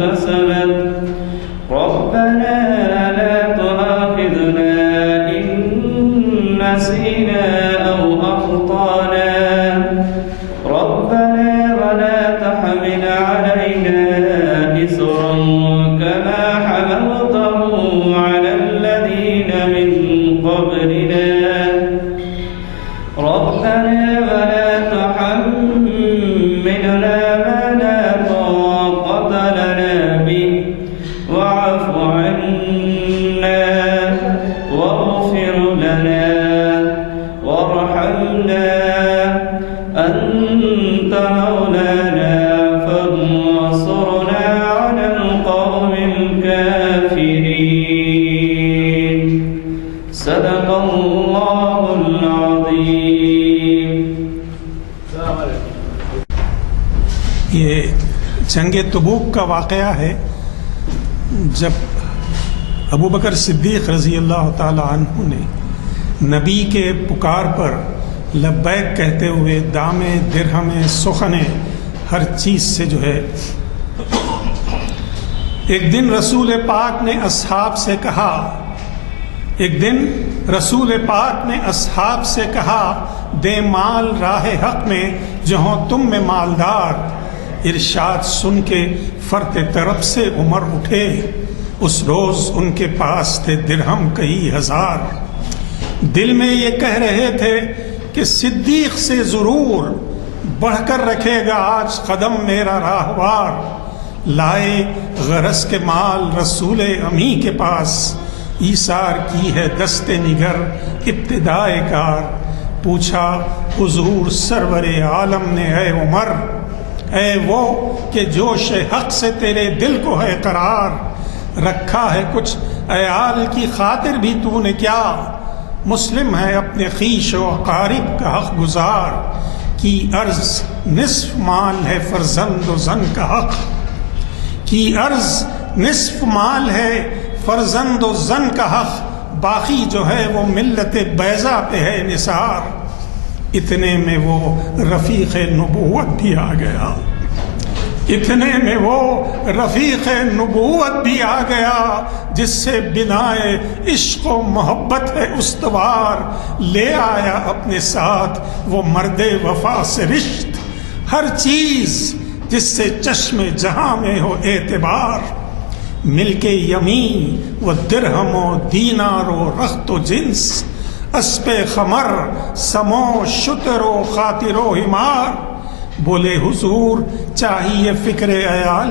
كسبت ربنا لا تؤاخذنا إن نسينا أو أخطأنا ربنا ولا تحمل علينا إصرا كما حملته على الذين من قبلنا ربنا ولا تحملنا ما لا طاقة لنا به واعف عنا واغفر لنا وارحمنا أنت مولانا فانصرنا على القوم الكافرين صدق الله العظيم. یہ جنگ تبوک کا واقعہ ہے جب ابو بکر صدیق رضی اللہ تعالی عنہ نے نبی کے پکار پر لبیک کہتے ہوئے دامیں درہمیں سخنیں ہر چیز سے جو ہے ایک دن رسول پاک نے اصحاب سے کہا دے مال راہ حق میں جو ہوں تم میں مالدار. ارشاد سن کے فرط طرف سے عمر اٹھے اس روز ان کے پاس تھے درہم کئی ہزار. دل میں یہ کہہ رہے تھے کہ صدیق سے ضرور بڑھ کر رکھے گا آج قدم میرا راہوار. لائے غرض کے مال رسول امی کے پاس ایثار کی ہے دست نگر ابتدائے کار. پوچھا حضور سرور عالم نے اے عمر اے وہ کہ جوش حق سے تیرے دل کو ہے قرار. رکھا ہے کچھ عیال کی خاطر بھی تو نے کیا مسلم ہے اپنے خویش و اقارب کا حق گزار. کی عرض نصف مال ہے فرزند و زن کا حق فرزند و زن کا حق باقی جو ہے وہ ملت بیضا پہ ہے نثار. اتنے میں وہ رفیق نبوت بھی آ گیا جس سے بنائے عشق و محبت ہے استوار. لے آیا اپنے ساتھ وہ مرد وفا سے رشت ہر چیز جس سے چشم جہاں میں ہو اعتبار. مل کے یمین و درہم و دینار و رخت و جنس اسپِ خمر سمو شتر و خاطر و حمار. بولے حضور چاہیے فکر عیال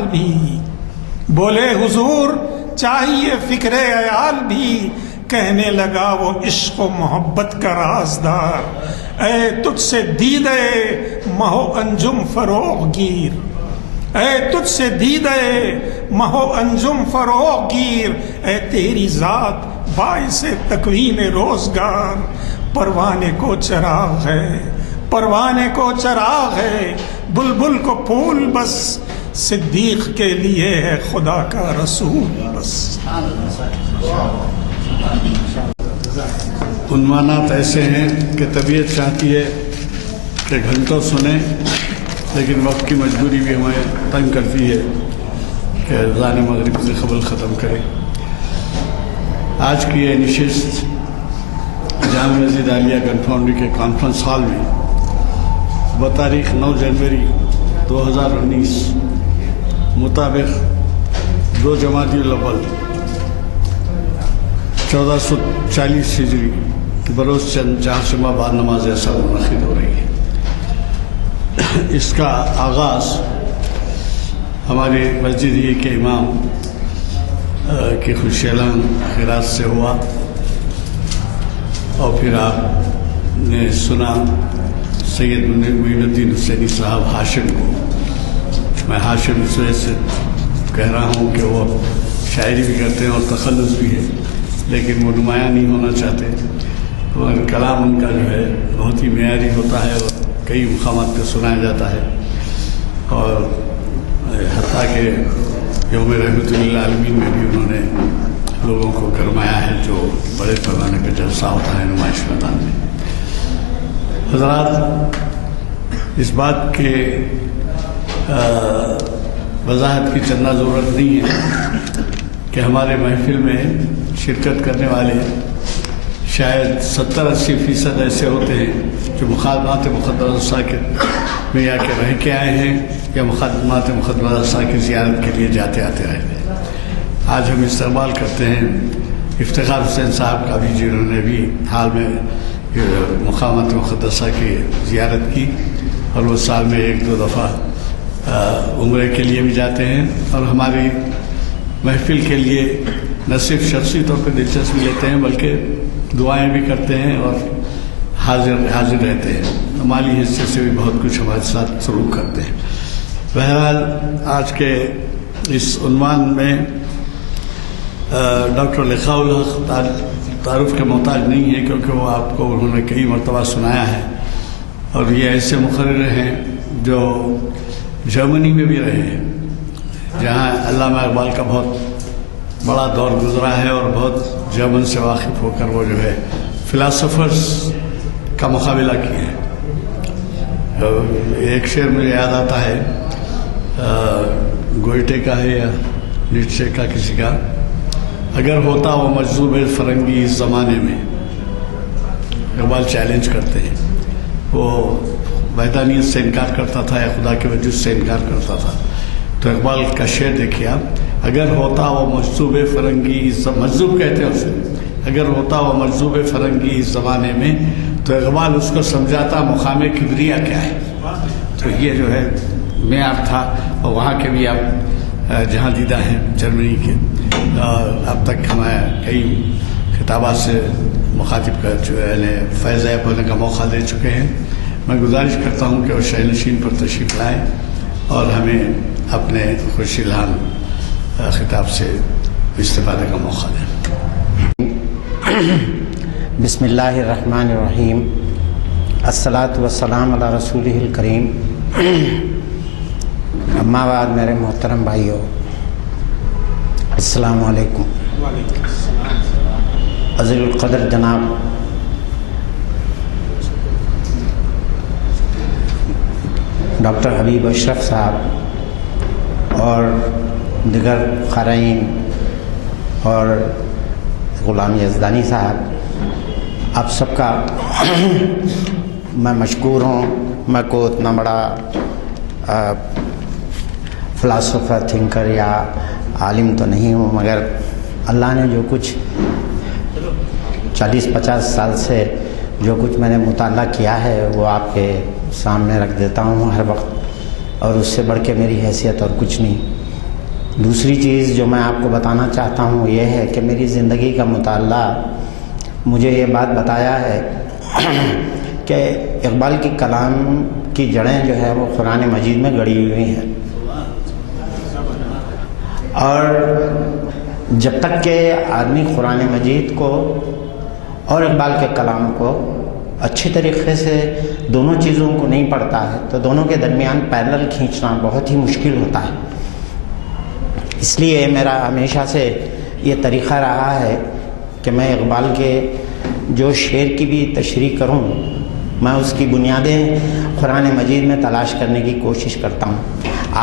بھی کہنے لگا وہ عشق و محبت کا رازدار. اے تجھ سے دیدے مہو انجم فروغ گیر اے تیری ذات باعث تکوین روزگار. پروانے کو چراغ ہے بلبل کو پھول بس صدیق کے لیے ہے خدا کا رسول بس. عنوانات ایسے ہیں کہ طبیعت چاہتی ہے کہ گھنٹوں سنیں لیکن وقت کی مجبوری بھی ہمیں تنگ کرتی ہے کہ اذان مغرب سے قبل ختم کریں. آج کی یہ نشست جامع مسجد عالیہ گن فاؤنڈری کے کانفرنس ہال میں بتاریخ 9 جنوری 2019 مطابق 2 جمادی الاول 1440 ہجری بروز چند جہاں بعد نماز عصر منعقد ہو رہی ہے. اس کا آغاز ہمارے مسجد ہی کے امام کی خوش اعلان خیرات سے ہوا اور پھر آپ نے سنا سید معین الدین حسینی صاحب ہاشم کو. میں ہاشم اس وجہ سے کہہ رہا ہوں کہ وہ شاعری بھی کرتے ہیں اور تخلص بھی ہے لیکن وہ نمایاں نہیں ہونا چاہتے. مگر کلام ان کا جو ہے بہت ہی معیاری ہوتا ہے اور کئی مقامات پہ سنایا جاتا ہے اور حتیٰ کہ یوم رحمت للعالمین میں بھی انہوں نے لوگوں کو گرمایا ہے جو بڑے پیمانے پہ جلسہ ہوتا ہے نمائش میدان میں. حضرات اس بات کے وضاحت کی چندہ ضرورت نہیں ہے کہ ہمارے محفل میں شرکت کرنے والے شاید 70-80% ایسے ہوتے ہیں جو مقدمات مقدسہ ساکت میں یا کے رہ کے آئے ہیں یا مقدمات مقدسہ ساکت کی زیارت کے لیے جاتے آتے رہے ہیں۔ آج ہم استقبال کرتے ہیں افتخار حسین صاحب کا بھی، جنہوں نے بھی حال میں مقامات مقدسہ کی زیارت کی، اور وہ سال میں 1-2 دفعہ عمرے کے لیے بھی جاتے ہیں، اور ہماری محفل کے لیے نہ صرف شخصی طور پہ دلچسپی لیتے ہیں بلکہ دعائیں بھی کرتے ہیں اور حاضر رہتے ہیں، مالی حصے سے بھی بہت کچھ ہمارے ساتھ سلوک کرتے ہیں۔ بہرحال آج کے اس عنوان میں ڈاکٹر لقاء الحق تعارف کے محتاج نہیں ہے، کیونکہ وہ آپ کو انہوں نے کئی مرتبہ سنایا ہے، اور یہ ایسے مقرر ہیں جو جرمنی میں بھی رہے ہیں، جہاں علامہ اقبال کا بہت بڑا دور گزرا ہے، اور بہت جرمن سے واقف ہو کر وہ جو ہے فلاسفرز کا مقابلہ کیے ہیں۔ ایک شعر مجھے یاد آتا ہے، گوئٹے کا ہے یا نیٹشے کا کسی کا، اگر ہوتا وہ مجذوب فرنگی اس زمانے میں۔ اقبال چیلنج کرتے ہیں، وہ وحدانیت سے انکار کرتا تھا یا خدا کے وجود سے انکار کرتا تھا، تو اقبال کا شعر دیکھیے آپ، اگر ہوتا وہ مجذوب فرنگی، مجذوب کہتے ہیں اسے، اگر ہوتا وہ مجذوب فرنگی اس زمانے میں، تو اقبال اس کو سمجھاتا مقام کبریا کیا ہے۔ تو یہ جو ہے معیار تھا، اور وہاں کے بھی آپ جہاں دیدہ ہیں جرمنی کے، اب تک ہمیں کئی خطابات سے مخاطب کر چکے، فیض عیب ہونے کا موقع دے چکے ہیں۔ میں گزارش کرتا ہوں کہ وہ شہ نشین پر تشریف لائیں اور ہمیں اپنے خوش الہام خطاب سے استفادے کا موقع دیں۔ بسم اللہ الرحمن الرحیم، الصلاۃ والسلام علی رسولہ الکریم۔ اما بعد، میرے محترم بھائیو، السلام علیکم۔ عزیز القدر جناب ڈاکٹر حبیب اشرف صاحب اور دیگر قارئین اور غلام یزدانی صاحب، آپ سب کا میں مشکور ہوں۔ میں کو اتنا بڑا فلاسفر تھنکر یا عالم تو نہیں ہوں، مگر اللہ نے جو کچھ 40-50 سال سے جو کچھ میں نے مطالعہ کیا ہے وہ آپ کے سامنے رکھ دیتا ہوں ہر وقت، اور اس سے بڑھ کے میری حیثیت اور کچھ نہیں۔ دوسری چیز جو میں آپ کو بتانا چاہتا ہوں یہ ہے کہ میری زندگی کا مطالعہ مجھے یہ بات بتایا ہے کہ اقبال کی کلام کی جڑیں جو ہے وہ قرآن مجید میں گڑی ہوئی ہیں، اور جب تک کہ آدمی قرآن مجید کو اور اقبال کے کلام کو اچھی طریقے سے دونوں چیزوں کو نہیں پڑھتا ہے تو دونوں کے درمیان پیرلل کھینچنا بہت ہی مشکل ہوتا ہے۔ اس لیے میرا ہمیشہ سے یہ طریقہ رہا ہے کہ میں اقبال کے جو شعر کی بھی تشریح کروں، میں اس کی بنیادیں قرآن مجید میں تلاش کرنے کی کوشش کرتا ہوں۔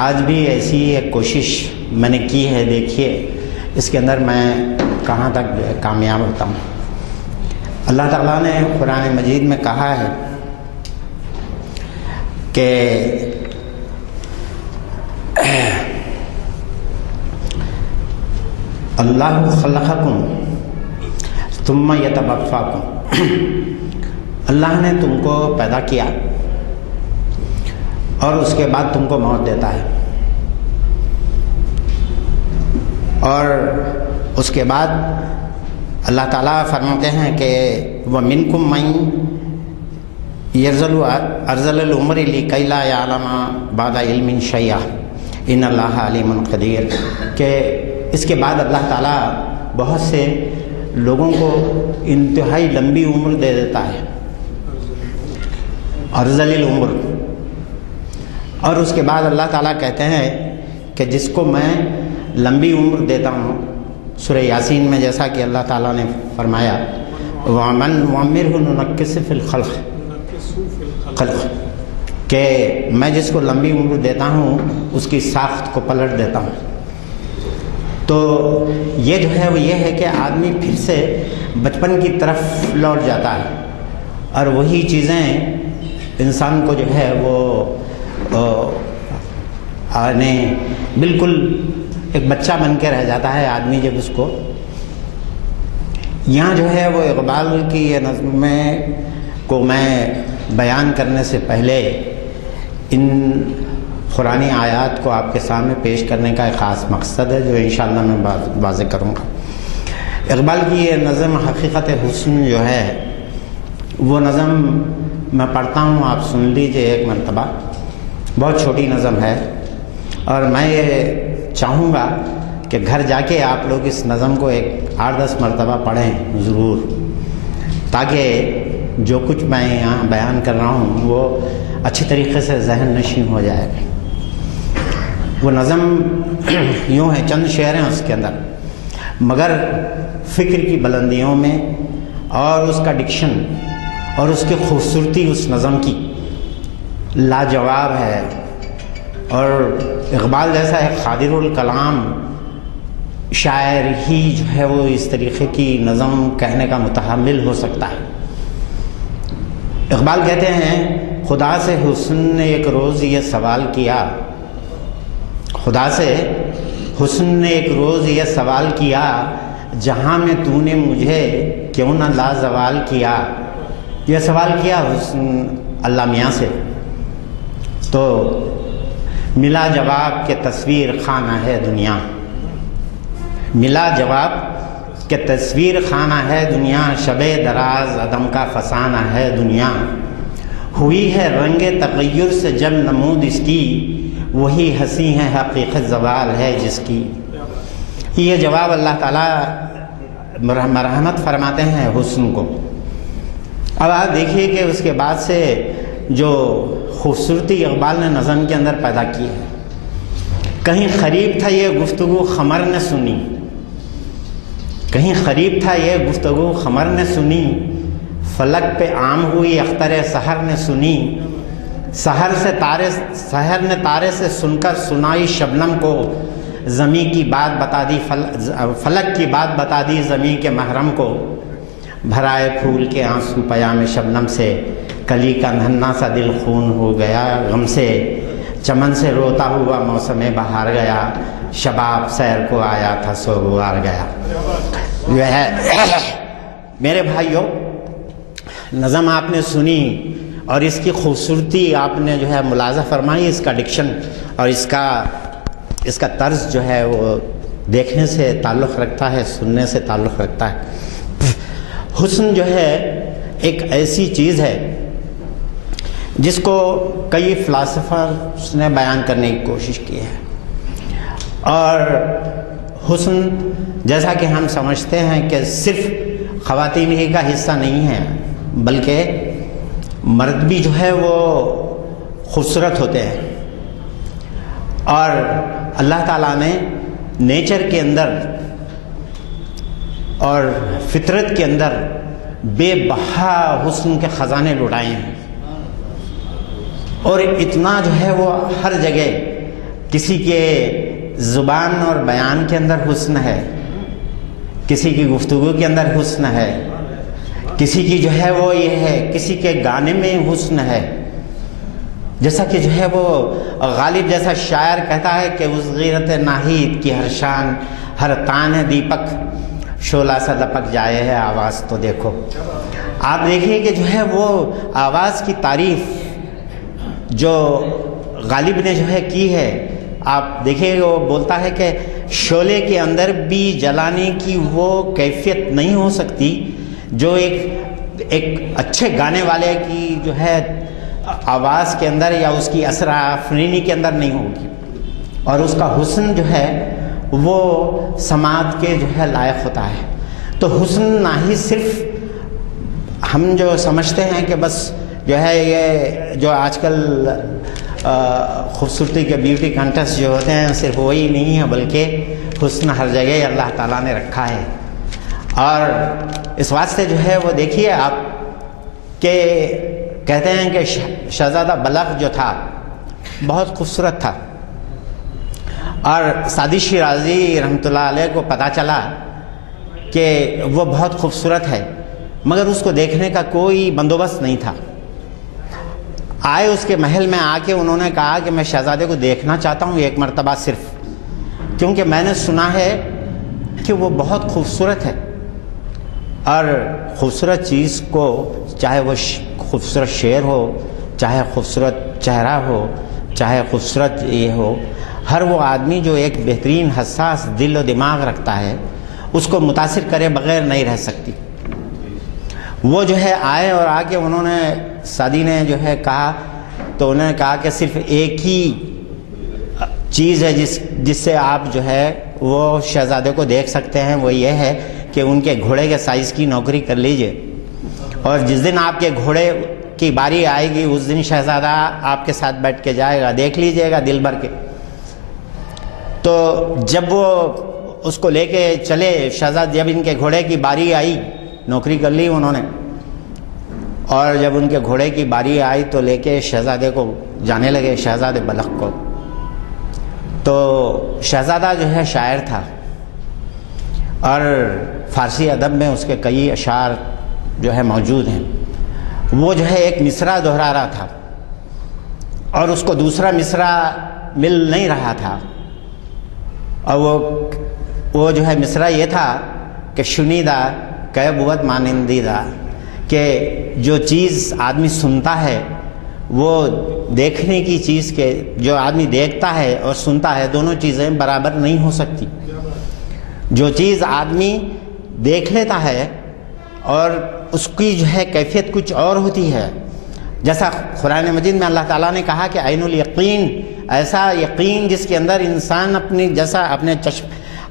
آج بھی ایسی ایک کوشش میں نے کی ہے، دیکھیے اس کے اندر میں کہاں تک کامیاب ہوتا ہوں۔ اللہ تعالیٰ نے قرآن مجید میں کہا ہے کہ اللہ خلقکم ثم یتوفاکم، اللہ نے تم کو پیدا کیا اور اس کے بعد تم کو موت دیتا ہے، اور اس کے بعد اللہ تعالیٰ فرماتے ہیں کہ وَمِنْكُمْ مَنْ يَرْزَلُ أَرْزَلَ الْعُمْرِ لِكَيْ لَا يَعْلَمَ بَعْدَ عِلْمٍ شَيْئًا إِنَّ اللَّهَ عَلِيمٌ قَدِيرٌ، کہ اس کے بعد اللہ تعالیٰ بہت سے لوگوں کو انتہائی لمبی عمر دے دیتا ہے، ارذل العمر، اور اس کے بعد اللہ تعالیٰ کہتے ہیں کہ جس کو میں لمبی عمر دیتا ہوں، سورہ یاسین میں جیسا کہ اللہ تعالیٰ نے فرمایا وَمَنْ نُعَمِّرْهُ نُنَكِّسْهُ فِي الْخَلْقِ، کہ میں جس کو لمبی عمر دیتا ہوں اس کی ساخت کو پلٹ دیتا ہوں. تو یہ جو ہے وہ یہ ہے کہ آدمی پھر سے بچپن کی طرف لوٹ جاتا ہے اور وہی چیزیں انسان کو جو ہے وہ بالکل ایک بچہ بن کے رہ جاتا ہے آدمی جب اس کو. یہاں جو ہے وہ اقبال کی یہ نظمیں کو میں بیان کرنے سے پہلے ان قرآنی آیات کو آپ کے سامنے پیش کرنے کا ایک خاص مقصد ہے جو انشاءاللہ میں واضح کروں گا. اقبال کی یہ نظم حقیقت حسن جو ہے وہ نظم میں پڑھتا ہوں، آپ سن لیجئے ایک مرتبہ. بہت چھوٹی نظم ہے اور میں یہ چاہوں گا کہ گھر جا کے آپ لوگ اس نظم کو ایک 8-10 مرتبہ پڑھیں ضرور، تاکہ جو کچھ میں یہاں بیان کر رہا ہوں وہ اچھی طریقے سے ذہن نشین ہو جائے. وہ نظم یوں ہے، چند شعر ہیں اس کے اندر، مگر فکر کی بلندیوں میں اور اس کا ڈکشن اور اس کی خوبصورتی اس نظم کی لاجواب ہے. اور اقبال جیسا ایک قادر الکلام شاعر ہی جو ہے وہ اس طریقے کی نظم کہنے کا متحمل ہو سکتا ہے. اقبال کہتے ہیں، خدا سے حسن نے ایک روز یہ سوال کیا، خدا سے حسن نے ایک روز یہ سوال کیا، جہاں میں تو نے مجھے کیوں نہ لازوال کیا. یہ سوال کیا حسن اللہ میاں سے، تو ملا جواب کہ تصویر خانہ ہے دنیا. ملا جواب کہ تصویر خانہ ہے دنیا، شب دراز عدم کا فسانہ ہے دنیا. ہوئی ہے رنگ تغیر سے جب نمود اس کی، وہی ہنسی ہے حقیقت زوال ہے جس کی. یہ جواب اللہ تعالیٰ مرحمت فرماتے ہیں حسن کو. اب آپ دیکھیے کہ اس کے بعد سے جو خوبصورتی اقبال نے نظم کے اندر پیدا کی ہے. کہیں قریب تھا یہ گفتگو خمر نے سنی، کہیں قریب تھا یہ گفتگو خمر نے سنی، فلک پہ عام ہوئی اختر سحر نے سنی. سحر نے تارے سے سن کر سنائی شبنم کو، زمیں کی بات بتا دی فلک کی بات بتا دی زمیں کے محرم کو. بھرائے پھول کے آنسو پیام شبنم سے، کلی کا ننھا سا دل خون ہو گیا غم سے. چمن سے روتا ہوا موسم بہار گیا، شباب سیر کو آیا تھا سوگوار گیا. یہ ہے میرے بھائیوں، نظم آپ نے سنی اور اس کی خوبصورتی آپ نے جو ہے ملاحظہ فرمائی. اس کا ڈکشن اور اس کا طرز جو ہے وہ دیکھنے سے تعلق رکھتا ہے، سننے سے تعلق رکھتا ہے. حسن جو ہے ایک ایسی چیز ہے جس کو کئی فلاسفرز نے بیان کرنے کی کوشش کی ہے. اور حسن جیسا کہ ہم سمجھتے ہیں کہ صرف خواتین ہی کا حصہ نہیں ہے، بلکہ مرد بھی جو ہے وہ خوبصورت ہوتے ہیں. اور اللہ تعالیٰ نے نیچر کے اندر اور فطرت کے اندر بے بہا حسن کے خزانے لٹائے ہیں. اور اتنا جو ہے وہ ہر جگہ، کسی کے زبان اور بیان کے اندر حسن ہے، کسی کی گفتگو کے اندر حسن ہے، کسی کی جو ہے وہ یہ ہے، کسی کے گانے میں حسن ہے. جیسا کہ جو ہے وہ غالب جیسا شاعر کہتا ہے کہ اس غیرت ناہید کی ہر شان ہر تان ہے دیپک، شعلہ سا لپک جائے ہے آواز تو دیکھو. آپ دیکھیے کہ جو ہے وہ آواز کی تعریف جو غالب نے جو ہے کی ہے. آپ دیکھیے وہ بولتا ہے کہ شعلے کے اندر بھی جلانے کی وہ کیفیت نہیں ہو سکتی جو ایک اچھے گانے والے کی جو ہے آواز کے اندر یا اس کی اثر آفرینی کے اندر نہیں ہوگی. اور اس کا حسن جو ہے وہ سماعت کے جو ہے لائق ہوتا ہے. تو حسن نہ ہی صرف ہم جو سمجھتے ہیں کہ بس جو ہے یہ جو آج کل خوبصورتی کے بیوٹی کنٹیسٹ جو ہوتے ہیں صرف وہی نہیں ہے، بلکہ حسن ہر جگہ اللہ تعالیٰ نے رکھا ہے. اور اس واسطے جو ہے وہ دیکھیے آپ کہ کہتے ہیں کہ شہزادہ بلخ جو تھا بہت خوبصورت تھا، اور سعدی شیرازی رحمۃ اللہ علیہ کو پتہ چلا کہ وہ بہت خوبصورت ہے، مگر اس کو دیکھنے کا کوئی بندوبست نہیں تھا۔ آئے اس کے محل میں، آ کے انہوں نے کہا کہ میں شہزادے کو دیکھنا چاہتا ہوں ایک مرتبہ صرف، کیونکہ میں نے سنا ہے کہ وہ بہت خوبصورت ہے، اور خوبصورت چیز کو چاہے وہ خوبصورت شعر ہو، چاہے خوبصورت چہرہ ہو، چاہے خوبصورت یہ ہو، ہر وہ آدمی جو ایک بہترین حساس دل و دماغ رکھتا ہے اس کو متاثر کرے بغیر نہیں رہ سکتی۔ وہ جو ہے آئے اور آ کے انہوں نے، سعدی نے جو ہے کہا، تو انہوں نے کہا کہ صرف ایک ہی چیز ہے جس سے آپ جو ہے وہ شہزادے کو دیکھ سکتے ہیں، وہ یہ ہے کہ ان کے گھوڑے کے سائز کی نوکری کر لیجئے، اور جس دن آپ کے گھوڑے کی باری آئے گی اس دن شہزادہ آپ کے ساتھ بیٹھ کے جائے گا، دیکھ لیجئے گا دل بھر کے۔ تو جب وہ اس کو لے کے چلے شہزادہ، جب ان کے گھوڑے کی باری آئی، نوکری کر لی انہوں نے، اور جب ان کے گھوڑے کی باری آئی تو لے کے شہزادے کو جانے لگے، شہزادے بلخ کو۔ تو شہزادہ جو ہے شاعر تھا، اور فارسی ادب میں اس کے کئی اشعار جو ہے موجود ہیں۔ وہ جو ہے ایک مصرع دہرا رہا تھا، اور اس کو دوسرا مصرع مل نہیں رہا تھا، اور وہ جو ہے مصرع یہ تھا کہ شنیدہ کہ بود مانندیدہ، کہ جو چیز آدمی سنتا ہے وہ دیکھنے کی چیز کے، جو آدمی دیکھتا ہے اور سنتا ہے دونوں چیزیں برابر نہیں ہو سکتی۔ جو چیز آدمی دیکھ لیتا ہے اور اس کی جو ہے کیفیت کچھ اور ہوتی ہے، جیسا قرآن مجید میں اللہ تعالیٰ نے کہا کہ عین الیقین، ایسا یقین جس کے اندر انسان اپنی جیسا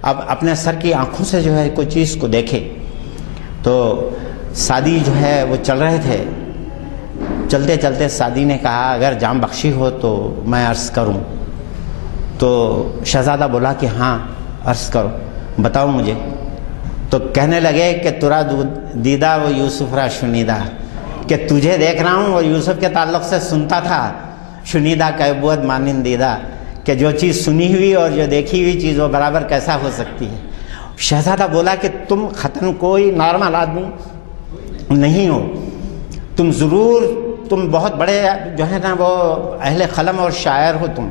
اپنے سر کی آنکھوں سے جو ہے کوئی چیز کو دیکھے۔ تو سعدی جو ہے وہ چل رہے تھے، چلتے چلتے سعدی نے کہا اگر جام بخشی ہو تو میں عرض کروں، تو شہزادہ بولا کہ ہاں عرض کرو، بتاؤ مجھے۔ تو کہنے لگے کہ ترا دیدہ و یوسف را شنیدہ، کہ تجھے دیکھ رہا ہوں اور یوسف کے تعلق سے سنتا تھا، شنیدہ کا بود مانندیدہ، کہ جو چیز سنی ہوئی اور جو دیکھی ہوئی چیز وہ برابر کیسا ہو سکتی ہے۔ شہزادہ بولا کہ تم خطاً کوئی نارمل آدمی نہیں ہو، تم بہت بڑے جو ہے نا وہ اہل قلم اور شاعر ہو، تم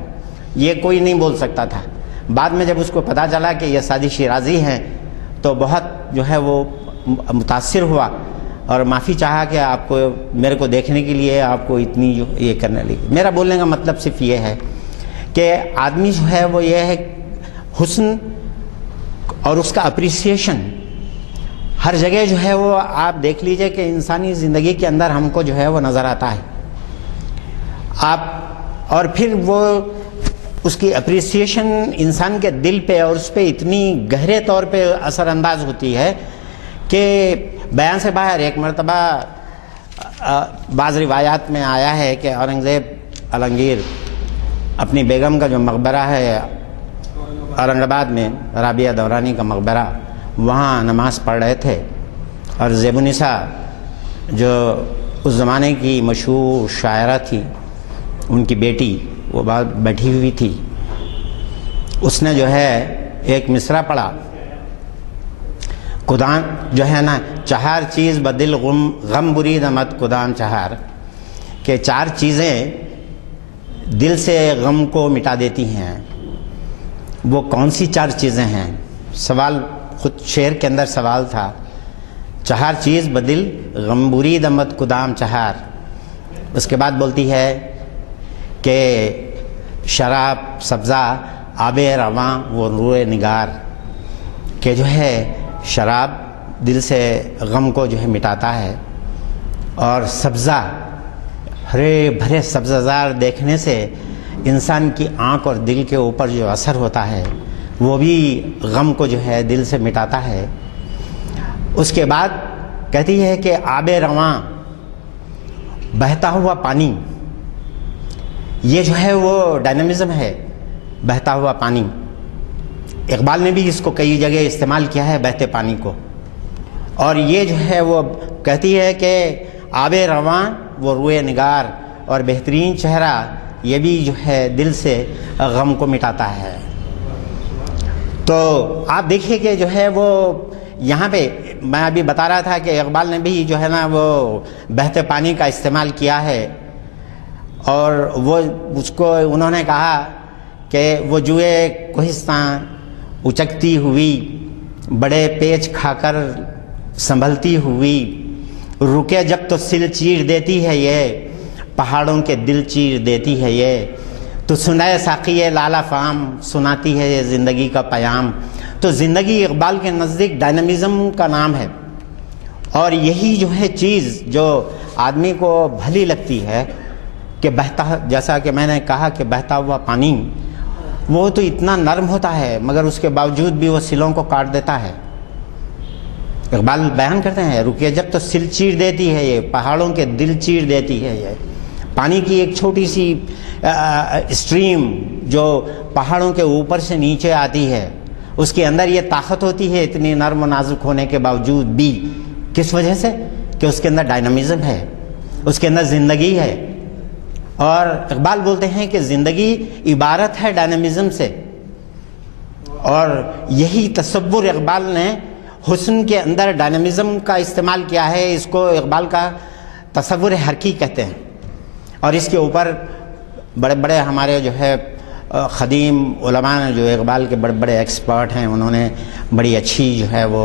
یہ کوئی نہیں بول سکتا تھا۔ بعد میں جب اس کو پتہ چلا کہ یہ سعدی شیرازی ہیں تو بہت جو ہے وہ متاثر ہوا اور معافی چاہا کہ آپ کو، میرے کو دیکھنے کے لیے آپ کو اتنی جو یہ کرنے لگی۔ میرا بولنے کا مطلب صرف یہ ہے کہ آدمی جو ہے وہ یہ ہے حسن اور اس کا اپریسیشن ہر جگہ جو ہے وہ آپ دیکھ لیجئے کہ انسانی زندگی کے اندر ہم کو جو ہے وہ نظر آتا ہے آپ، اور پھر وہ اس کی اپریسیشن انسان کے دل پہ اور اس پہ اتنی گہرے طور پہ اثر انداز ہوتی ہے کہ بیان سے باہر۔ ایک مرتبہ بعض روایات میں آیا ہے کہ اورنگزیب عالمگیر اپنی بیگم کا جو مقبرہ ہے اورنگ آباد میں، رابعہ دورانی کا مقبرہ، وہاں نماز پڑھ رہے تھے، اور زیب النساء جو اس زمانے کی مشہور شاعرہ تھی، ان کی بیٹی وہ بات بیٹھی ہوئی تھی، اس نے جو ہے ایک مصرع پڑھا، کدام جو ہے نا چہار چیز بدل غم برید مت کدام چہار، کہ چار چیزیں دل سے غم کو مٹا دیتی ہیں، وہ کون سی چار چیزیں ہیں؟ سوال خود شعر کے اندر سوال تھا، چہار چیز بدل غم برید مت کدام چہار۔ اس کے بعد بولتی ہے کہ شراب سبزہ آب رواں وہ روئے نگار، کہ جو ہے شراب دل سے غم کو جو ہے مٹاتا ہے، اور سبزہ ہرے بھرے سبزہ زار دیکھنے سے انسان کی آنکھ اور دل کے اوپر جو اثر ہوتا ہے وہ بھی غم کو جو ہے دل سے مٹاتا ہے۔ اس کے بعد کہتی ہے کہ آب رواں بہتا ہوا پانی، یہ جو ہے وہ ڈائنامزم ہے، بہتا ہوا پانی۔ اقبال نے بھی اس کو کئی جگہ استعمال کیا ہے، بہتے پانی کو، اور یہ جو ہے وہ کہتی ہے کہ آب رواں وہ روئے نگار اور بہترین چہرہ یہ بھی جو ہے دل سے غم کو مٹاتا ہے۔ تو آپ دیکھیے کہ جو ہے وہ یہاں پہ میں ابھی بتا رہا تھا کہ اقبال نے بھی جو ہے نا وہ بہتے پانی کا استعمال کیا ہے، اور وہ اس کو انہوں نے کہا کہ وہ جوئے کوہستان اچکتی ہوئی بڑے پیچ کھا کر سنبھلتی ہوئی، رکے جب تو سل چیر دیتی ہے یہ، پہاڑوں کے دل چیر دیتی ہے یہ، تو سنائے ساقی لالا فام سناتی ہے یہ زندگی کا پیام۔ تو زندگی اقبال کے نزدیک ڈائنامزم کا نام ہے، اور یہی جو ہے چیز جو آدمی کو بھلی لگتی ہے کہ بہتا، جیسا کہ میں نے کہا کہ بہتا ہوا پانی وہ تو اتنا نرم ہوتا ہے مگر اس کے باوجود بھی وہ سلوں کو کاٹ دیتا ہے۔ اقبال بیان کرتے ہیں رکیے جب تو سل چیر دیتی ہے یہ، پہاڑوں کے دل چیر دیتی ہے یہ۔ پانی کی ایک چھوٹی سی اسٹریم جو پہاڑوں کے اوپر سے نیچے آتی ہے، اس کے اندر یہ طاقت ہوتی ہے اتنی نرم و نازک ہونے کے باوجود بھی، کس وجہ سے؟ کہ اس کے اندر ڈائنامزم ہے، اس کے اندر زندگی ہے۔ اور اقبال بولتے ہیں کہ زندگی عبارت ہے ڈائنامزم سے، اور یہی تصور اقبال نے حسن کے اندر ڈائنامزم کا استعمال کیا ہے۔ اس کو اقبال کا تصور حرکی کہتے ہیں، اور اس کے اوپر بڑے بڑے ہمارے جو ہے قدیم علماء نے، جو اقبال کے بڑے بڑے ایکسپرٹ ہیں، انہوں نے بڑی اچھی جو ہے وہ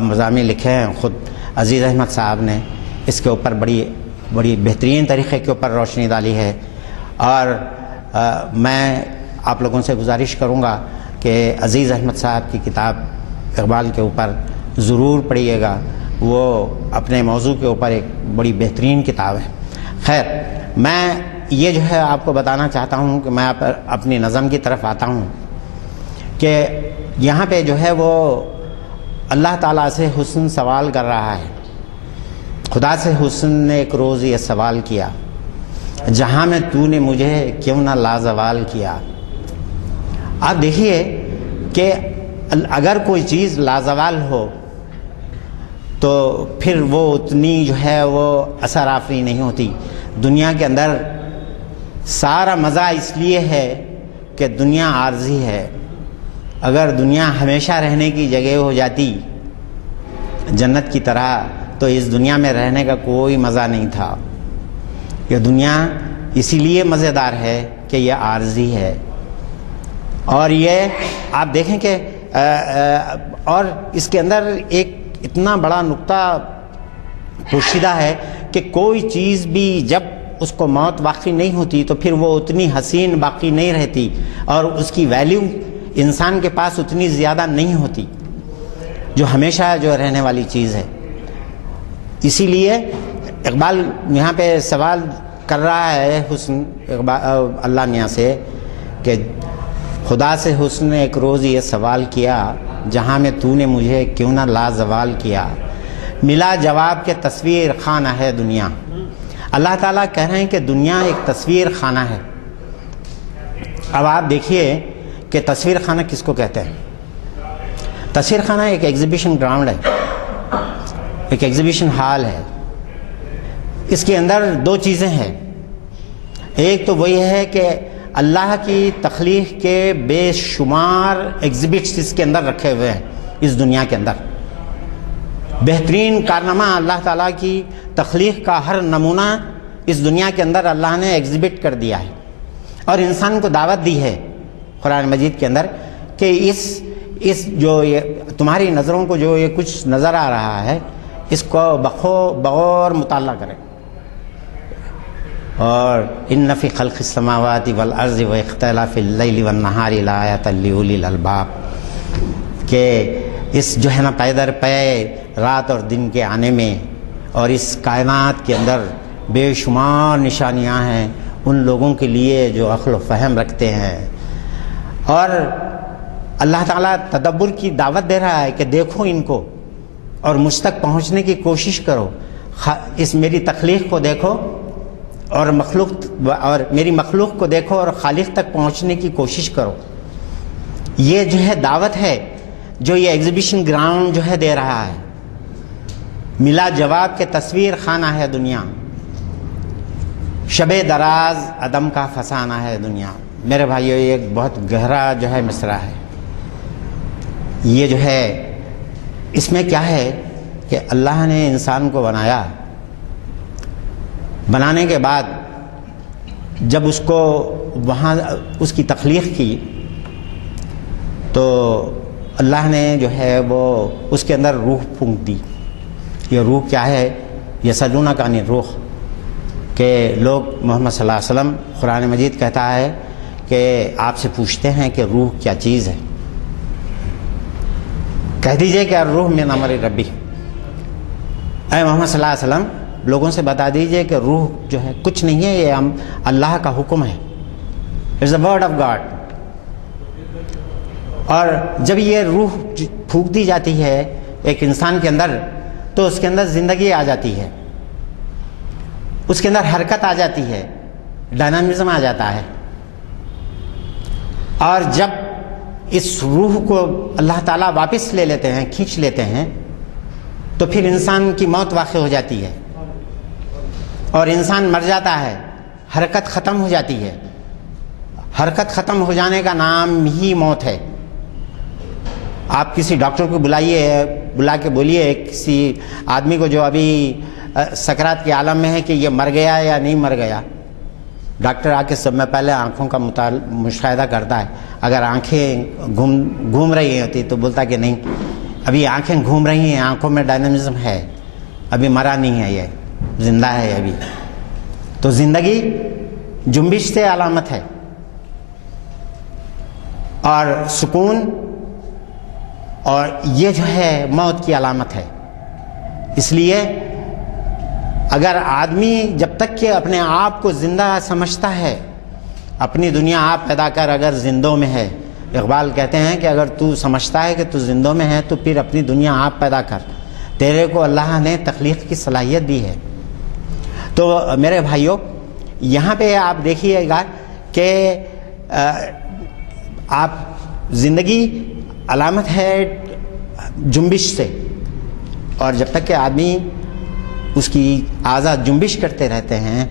مضامین لکھے ہیں۔ خود عزیز احمد صاحب نے اس کے اوپر بڑی بہترین طریقے کے اوپر روشنی ڈالی ہے، اور میں آپ لوگوں سے گزارش کروں گا کہ عزیز احمد صاحب کی کتاب اقبال کے اوپر ضرور پڑھیے گا، وہ اپنے موضوع کے اوپر ایک بڑی بہترین کتاب ہے۔ خیر، میں یہ جو ہے آپ کو بتانا چاہتا ہوں کہ میں اپنی نظم کی طرف آتا ہوں کہ یہاں پہ جو ہے وہ اللہ تعالیٰ سے حسن سوال کر رہا ہے۔ خدا سے حسن نے ایک روز یہ سوال کیا، جہاں میں تو نے مجھے کیوں نہ لازوال کیا۔ آپ دیکھیے کہ اگر کوئی چیز لازوال ہو تو پھر وہ اتنی جو ہے وہ اثر آفری نہیں ہوتی۔ دنیا کے اندر سارا مزہ اس لیے ہے کہ دنیا عارضی ہے۔ اگر دنیا ہمیشہ رہنے کی جگہ ہو جاتی جنت کی طرح تو اس دنیا میں رہنے کا کوئی مزہ نہیں تھا۔ یہ دنیا اسی لیے مزیدار ہے کہ یہ عارضی ہے، اور یہ آپ دیکھیں کہ اور اس کے اندر ایک اتنا بڑا نقطہ پوشیدہ ہے کہ کوئی چیز بھی جب اس کو موت واقعی نہیں ہوتی تو پھر وہ اتنی حسین باقی نہیں رہتی، اور اس کی ویلیو انسان کے پاس اتنی زیادہ نہیں ہوتی جو ہمیشہ جو رہنے والی چیز ہے۔ اسی لیے اقبال یہاں پہ سوال کر رہا ہے حسن اللہ میاں سے کہ خدا سے حسن نے ایک روز یہ سوال کیا، جہاں میں تو نے مجھے کیوں نہ لازوال کیا۔ ملا جواب کہ تصویر خانہ ہے دنیا۔ اللہ تعالیٰ کہہ رہے ہیں کہ دنیا ایک تصویر خانہ ہے۔ اب آپ دیکھیے کہ تصویر خانہ کس کو کہتے ہیں۔ تصویر خانہ ایک ایگزیبیشن گراؤنڈ ہے، ایک ایگزیبیشن ہال ہے۔ اس کے اندر دو چیزیں ہیں، ایک تو وہی ہے کہ اللہ کی تخلیق کے بے شمار ایگزیبٹس اس کے اندر رکھے ہوئے ہیں۔ اس دنیا کے اندر بہترین کارنامہ اللہ تعالیٰ کی تخلیق کا ہر نمونہ اس دنیا کے اندر اللہ نے ایگزیبٹ کر دیا ہے، اور انسان کو دعوت دی ہے قرآن مجید کے اندر کہ اس جو یہ تمہاری نظروں کو جو یہ کچھ نظر آ رہا ہے اس کو بغور مطالعہ کریں۔ اور ان فی خلق السماوات والارض واختلاف اللیل والنہار لآیات لأولی الالباب، کہ اس جو ہے نا پے در پے رات اور دن کے آنے میں اور اس کائنات کے اندر بے شمار نشانیاں ہیں ان لوگوں کے لیے جو عقل و فہم رکھتے ہیں۔ اور اللہ تعالیٰ تدبر کی دعوت دے رہا ہے کہ دیکھو ان کو اور مجھ تک پہنچنے کی کوشش کرو، اس میری تخلیق کو دیکھو اور میری مخلوق کو دیکھو اور خالق تک پہنچنے کی کوشش کرو۔ یہ جو ہے دعوت ہے جو یہ ایگزیبیشن گراؤنڈ جو ہے دے رہا ہے۔ ملا جواب کے تصویر خانہ ہے دنیا، شب دراز عدم کا فسانہ ہے دنیا۔ میرے بھائیو، یہ ایک بہت گہرا جو ہے مصرع ہے۔ یہ جو ہے اس میں کیا ہے کہ اللہ نے انسان کو بنایا، بنانے کے بعد جب اس کو وہاں اس کی تخلیق کی تو اللہ نے جو ہے وہ اس کے اندر روح پھونک دی۔ یہ روح کیا ہے؟ یسألونک عن الروح، کہ لوگ محمد صلی اللہ علیہ وسلم قرآن مجید کہتا ہے کہ آپ سے پوچھتے ہیں کہ روح کیا چیز ہے، کہہ دیجئے کہ الروح من امر ربی۔ اے محمد صلی اللہ علیہ وسلم لوگوں سے بتا دیجئے کہ روح جو ہے کچھ نہیں ہے، یہ اللہ کا حکم ہے، it's a word of God. اور جب یہ روح پھونک دی جاتی ہے ایک انسان کے اندر تو اس کے اندر زندگی آ جاتی ہے، اس کے اندر حرکت آ جاتی ہے، ڈائنامزم آ جاتا ہے۔ اور جب اس روح کو اللہ تعالیٰ واپس لے لیتے ہیں، کھینچ لیتے ہیں، تو پھر انسان کی موت واقع ہو جاتی ہے اور انسان مر جاتا ہے، حرکت ختم ہو جاتی ہے۔ حرکت ختم ہو جانے کا نام ہی موت ہے۔ آپ کسی ڈاکٹر کو بلا کے بولیے کسی آدمی کو جو ابھی سکرات کے عالم میں ہے کہ یہ مر گیا یا نہیں مر گیا، ڈاکٹر آ کے سب میں پہلے آنکھوں کا مشاہدہ کرتا ہے۔ اگر آنکھیں گھوم رہی ہوتی تو بولتا کہ نہیں، ابھی آنکھیں گھوم رہی ہیں، آنکھوں میں ڈائنامزم ہے، ابھی مرا نہیں ہے، یہ زندہ ہے ابھی۔ تو زندگی جنبش سے علامت ہے، اور سکون اور یہ جو ہے موت کی علامت ہے۔ اس لیے اگر آدمی جب تک کہ اپنے آپ کو زندہ سمجھتا ہے، اپنی دنیا آپ پیدا کر اگر زندوں میں ہے، اقبال کہتے ہیں کہ اگر تو سمجھتا ہے کہ تو زندوں میں ہے تو پھر اپنی دنیا آپ پیدا کر، تیرے کو اللہ نے تخلیق کی صلاحیت دی ہے۔ تو میرے بھائیوں، یہاں پہ آپ دیکھیے گا کہ آپ زندگی علامت ہے جنبش سے، اور جب تک کہ آدمی اس کی اعضاء جنبش کرتے رہتے ہیں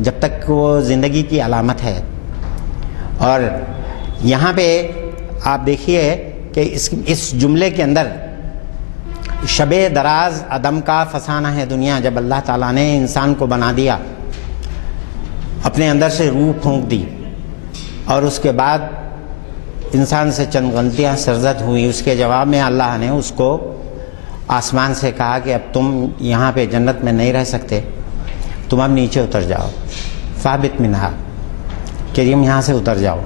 جب تک وہ زندگی کی علامت ہے۔ اور یہاں پہ آپ دیکھیے کہ اس جملے کے اندر شب دراز عدم کا فسانہ ہے دنیا۔ جب اللہ تعالیٰ نے انسان کو بنا دیا، اپنے اندر سے روح پھونک دی، اور اس کے بعد انسان سے چند غلطیاں سرزد ہوئی، اس کے جواب میں اللہ نے اس کو آسمان سے کہا کہ اب تم یہاں پہ جنت میں نہیں رہ سکتے، تم اب نیچے اتر جاؤ، فاہبط منہا، کہ تم یہاں سے اتر جاؤ،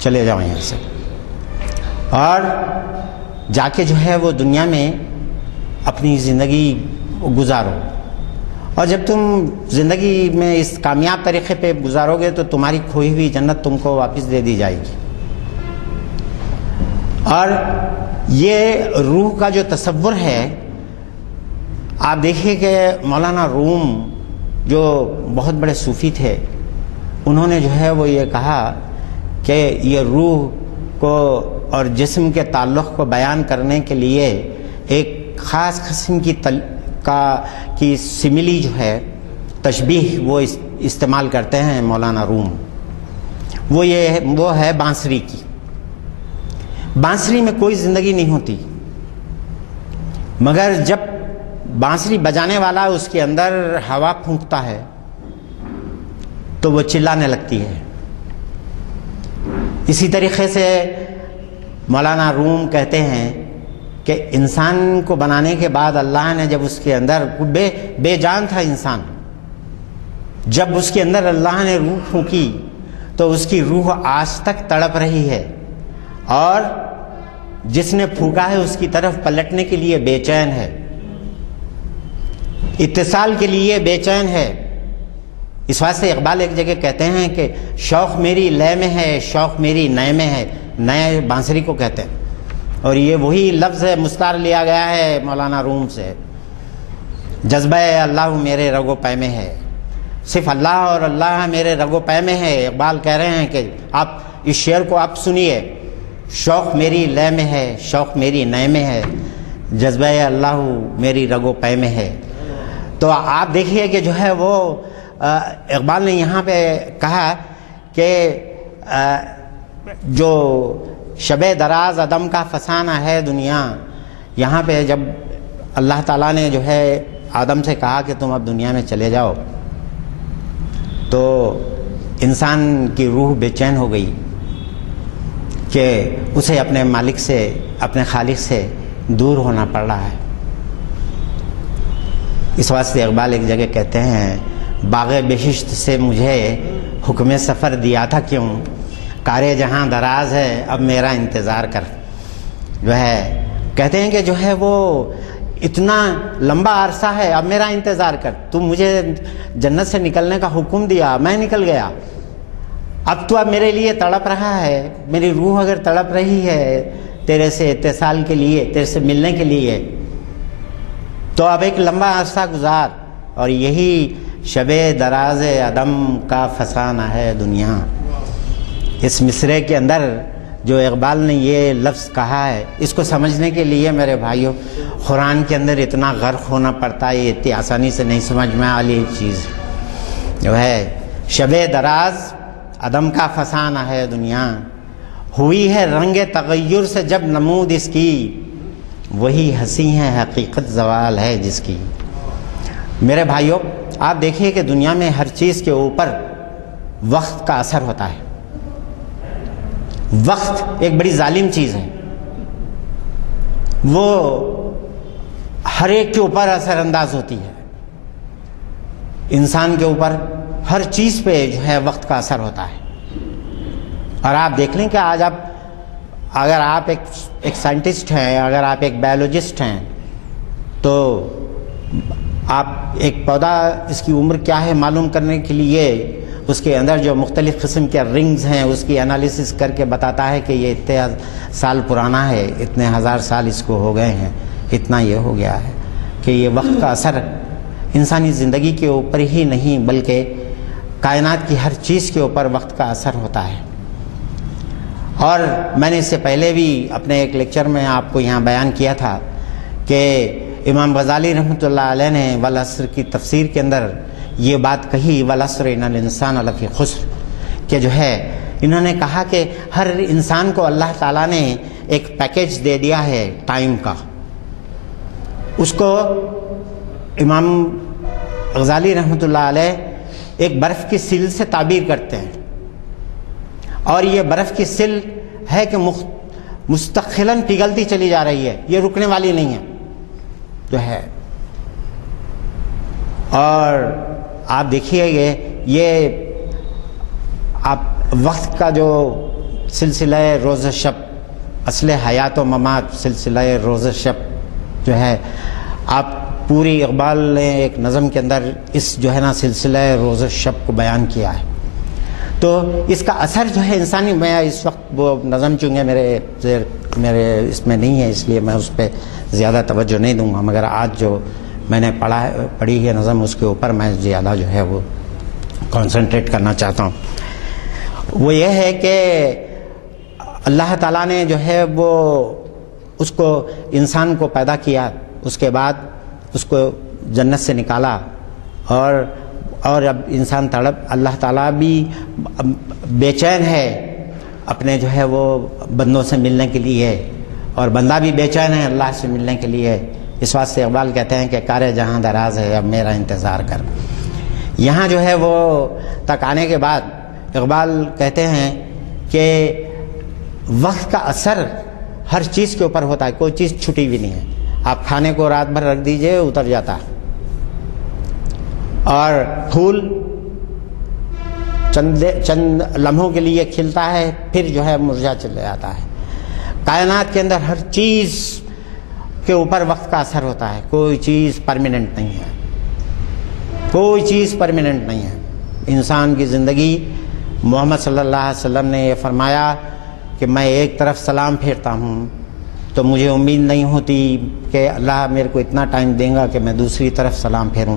چلے جاؤ یہاں سے، اور جا کے جو ہے وہ دنیا میں اپنی زندگی گزارو۔ اور جب تم زندگی میں اس کامیاب طریقے پہ گزارو گے تو تمہاری کھوئی ہوئی جنت تم کو واپس دے دی جائے گی۔ اور یہ روح کا جو تصور ہے، آپ دیکھیے کہ مولانا روم جو بہت بڑے صوفی تھے، انہوں نے جو ہے وہ یہ کہا کہ یہ روح کو اور جسم کے تعلق کو بیان کرنے کے لیے ایک خاص قسم کی سملی جو ہے، تشبیہ وہ استعمال کرتے ہیں مولانا روم۔ وہ ہے بانسری کی۔ بانسری میں کوئی زندگی نہیں ہوتی، مگر جب بانسری بجانے والا اس کے اندر ہوا پھونکتا ہے تو وہ چلانے لگتی ہے۔ اسی طریقے سے مولانا روم کہتے ہیں کہ انسان کو بنانے کے بعد اللہ نے جب اس کے اندر بے جان تھا انسان، جب اس کے اندر اللہ نے روح پھونکی تو اس کی روح آج تک تڑپ رہی ہے، اور جس نے پھونکا ہے اس کی طرف پلٹنے کے لیے بے چین ہے، اتصال کے لیے بے چین ہے۔ اس واسطے اقبال ایک جگہ کہتے ہیں کہ شوق میری لے میں ہے، شوق میری نئے میں ہے، نئے بانسری کو کہتے ہیں، اور یہ وہی لفظ ہے، مستعار لیا گیا ہے مولانا روم سے۔ جذبہ اللہ میرے رگو پے میں ہے، صرف اللہ اور اللہ میرے رگو پے میں ہے۔ اقبال کہہ رہے ہیں کہ آپ اس شعر کو آپ سنیے، شوق میری لے میں ہے، شوق میری نئے میں ہے، جذبہ اللہ میری رگو پے میں ہے۔ تو آپ دیکھیے کہ جو ہے وہ اقبال نے یہاں پہ کہا کہ جو شب دراز عدم کا فسانہ ہے دنیا، یہاں پہ جب اللہ تعالیٰ نے جو ہے آدم سے کہا کہ تم اب دنیا میں چلے جاؤ، تو انسان کی روح بے چین ہو گئی کہ اسے اپنے مالک سے، اپنے خالق سے دور ہونا پڑ رہا ہے۔ اس واسطے اقبال ایک جگہ کہتے ہیں، باغ بہشت سے مجھے حکم سفر دیا تھا کیوں، کارے جہاں دراز ہے اب میرا انتظار کر۔ جو ہے کہتے ہیں کہ جو ہے وہ اتنا لمبا عرصہ ہے، اب میرا انتظار کر، تو مجھے جنت سے نکلنے کا حکم دیا، میں نکل گیا، اب تو اب میرے لیے تڑپ رہا ہے، میری روح اگر تڑپ رہی ہے تیرے سے اتصال کے لیے، تیرے سے ملنے کے لیے، تو اب ایک لمبا عرصہ گزار۔ اور یہی شب دراز عدم کا فسانہ ہے دنیا۔ اس مصرعے کے اندر جو اقبال نے یہ لفظ کہا ہے، اس کو سمجھنے کے لیے میرے بھائیوں قرآن کے اندر اتنا غرق ہونا پڑتا ہے، یہ اتنی آسانی سے نہیں سمجھ میں والی چیز جو ہے۔ شب دراز عدم کا فسانہ ہے دنیا، ہوئی ہے رنگ تغیر سے جب نمود اس کی، وہی ہنسی ہے حقیقت زوال ہے جس کی۔ میرے بھائیوں آپ دیکھیے کہ دنیا میں ہر چیز کے اوپر وقت کا اثر ہوتا ہے۔ وقت ایک بڑی ظالم چیز ہے، وہ ہر ایک کے اوپر اثر انداز ہوتی ہے۔ انسان کے اوپر ہر چیز پہ جو ہے وقت کا اثر ہوتا ہے۔ اور آپ دیکھ لیں کہ آج اگر آپ ایک سائنٹسٹ ہیں، اگر آپ ایک بایولوجسٹ ہیں، تو آپ ایک پودا اس کی عمر کیا ہے معلوم کرنے کے لیے اس کے اندر جو مختلف قسم کے رنگز ہیں اس کی انالیسس کر کے بتاتا ہے کہ یہ اتنے سال پرانا ہے، اتنے ہزار سال اس کو ہو گئے ہیں، اتنا یہ ہو گیا ہے۔ کہ یہ وقت کا اثر انسانی زندگی کے اوپر ہی نہیں بلکہ کائنات کی ہر چیز کے اوپر وقت کا اثر ہوتا ہے۔ اور میں نے اس سے پہلے بھی اپنے ایک لیکچر میں آپ کو یہاں بیان کیا تھا کہ امام غزالی رحمۃ اللہ علیہ نے والعصر کی تفسیر کے اندر یہ بات کہی، والعصر ان الانسان لفی خسر، کہ جو ہے انہوں نے کہا کہ ہر انسان کو اللہ تعالیٰ نے ایک پیکیج دے دیا ہے ٹائم کا۔ اس کو امام غزالی رحمۃ اللہ علیہ ایک برف کی سل سے تعبیر کرتے ہیں، اور یہ برف کی سل ہے کہ مستقلاً پگھلتی چلی جا رہی ہے، یہ رکنے والی نہیں ہے جو ہے۔ اور آپ دیکھیے یہ آپ وقت کا جو سلسلہ روز شب، اصل حیات و ممات سلسلہ روز شب جو ہے، آپ پوری اقبال نے ایک نظم کے اندر اس جو ہے نا سلسلہ روز شب کو بیان کیا ہے۔ تو اس کا اثر جو ہے انسانی، میں اس وقت وہ نظم چونکہ میرے اس میں نہیں ہے اس لیے میں اس پہ زیادہ توجہ نہیں دوں گا، مگر آج جو میں نے پڑھی ہے نظم اس کے اوپر میں زیادہ جو ہے وہ کنسنٹریٹ کرنا چاہتا ہوں۔ وہ یہ ہے کہ اللہ تعالیٰ نے جو ہے وہ اس کو انسان کو پیدا کیا، اس کے بعد اس کو جنت سے نکالا، اور اب انسان تڑپ، اللہ تعالیٰ بھی بے چین ہے اپنے جو ہے وہ بندوں سے ملنے کے لیے، اور بندہ بھی بے چین ہے اللہ سے ملنے کے لیے۔ اس واسطے اقبال کہتے ہیں کہ کارے جہاں دراز ہے اب میرا انتظار کر۔ یہاں جو ہے وہ تک آنے کے بعد اقبال کہتے ہیں کہ وقت کا اثر ہر چیز کے اوپر ہوتا ہے، کوئی چیز چھٹی بھی نہیں ہے۔ آپ کھانے کو رات بھر رکھ دیجئے اتر جاتا ہے، اور پھول چند لمحوں کے لیے کھلتا ہے پھر جو ہے مرجھا چلے جاتا ہے۔ کائنات کے اندر ہر چیز کے اوپر وقت کا اثر ہوتا ہے، کوئی چیز پرماننٹ نہیں ہے، کوئی چیز پرماننٹ نہیں ہے۔ انسان کی زندگی، محمد صلی اللہ علیہ وسلم نے یہ فرمایا کہ میں ایک طرف سلام پھیرتا ہوں تو مجھے امید نہیں ہوتی کہ اللہ میرے کو اتنا ٹائم دے گا کہ میں دوسری طرف سلام پھیروں۔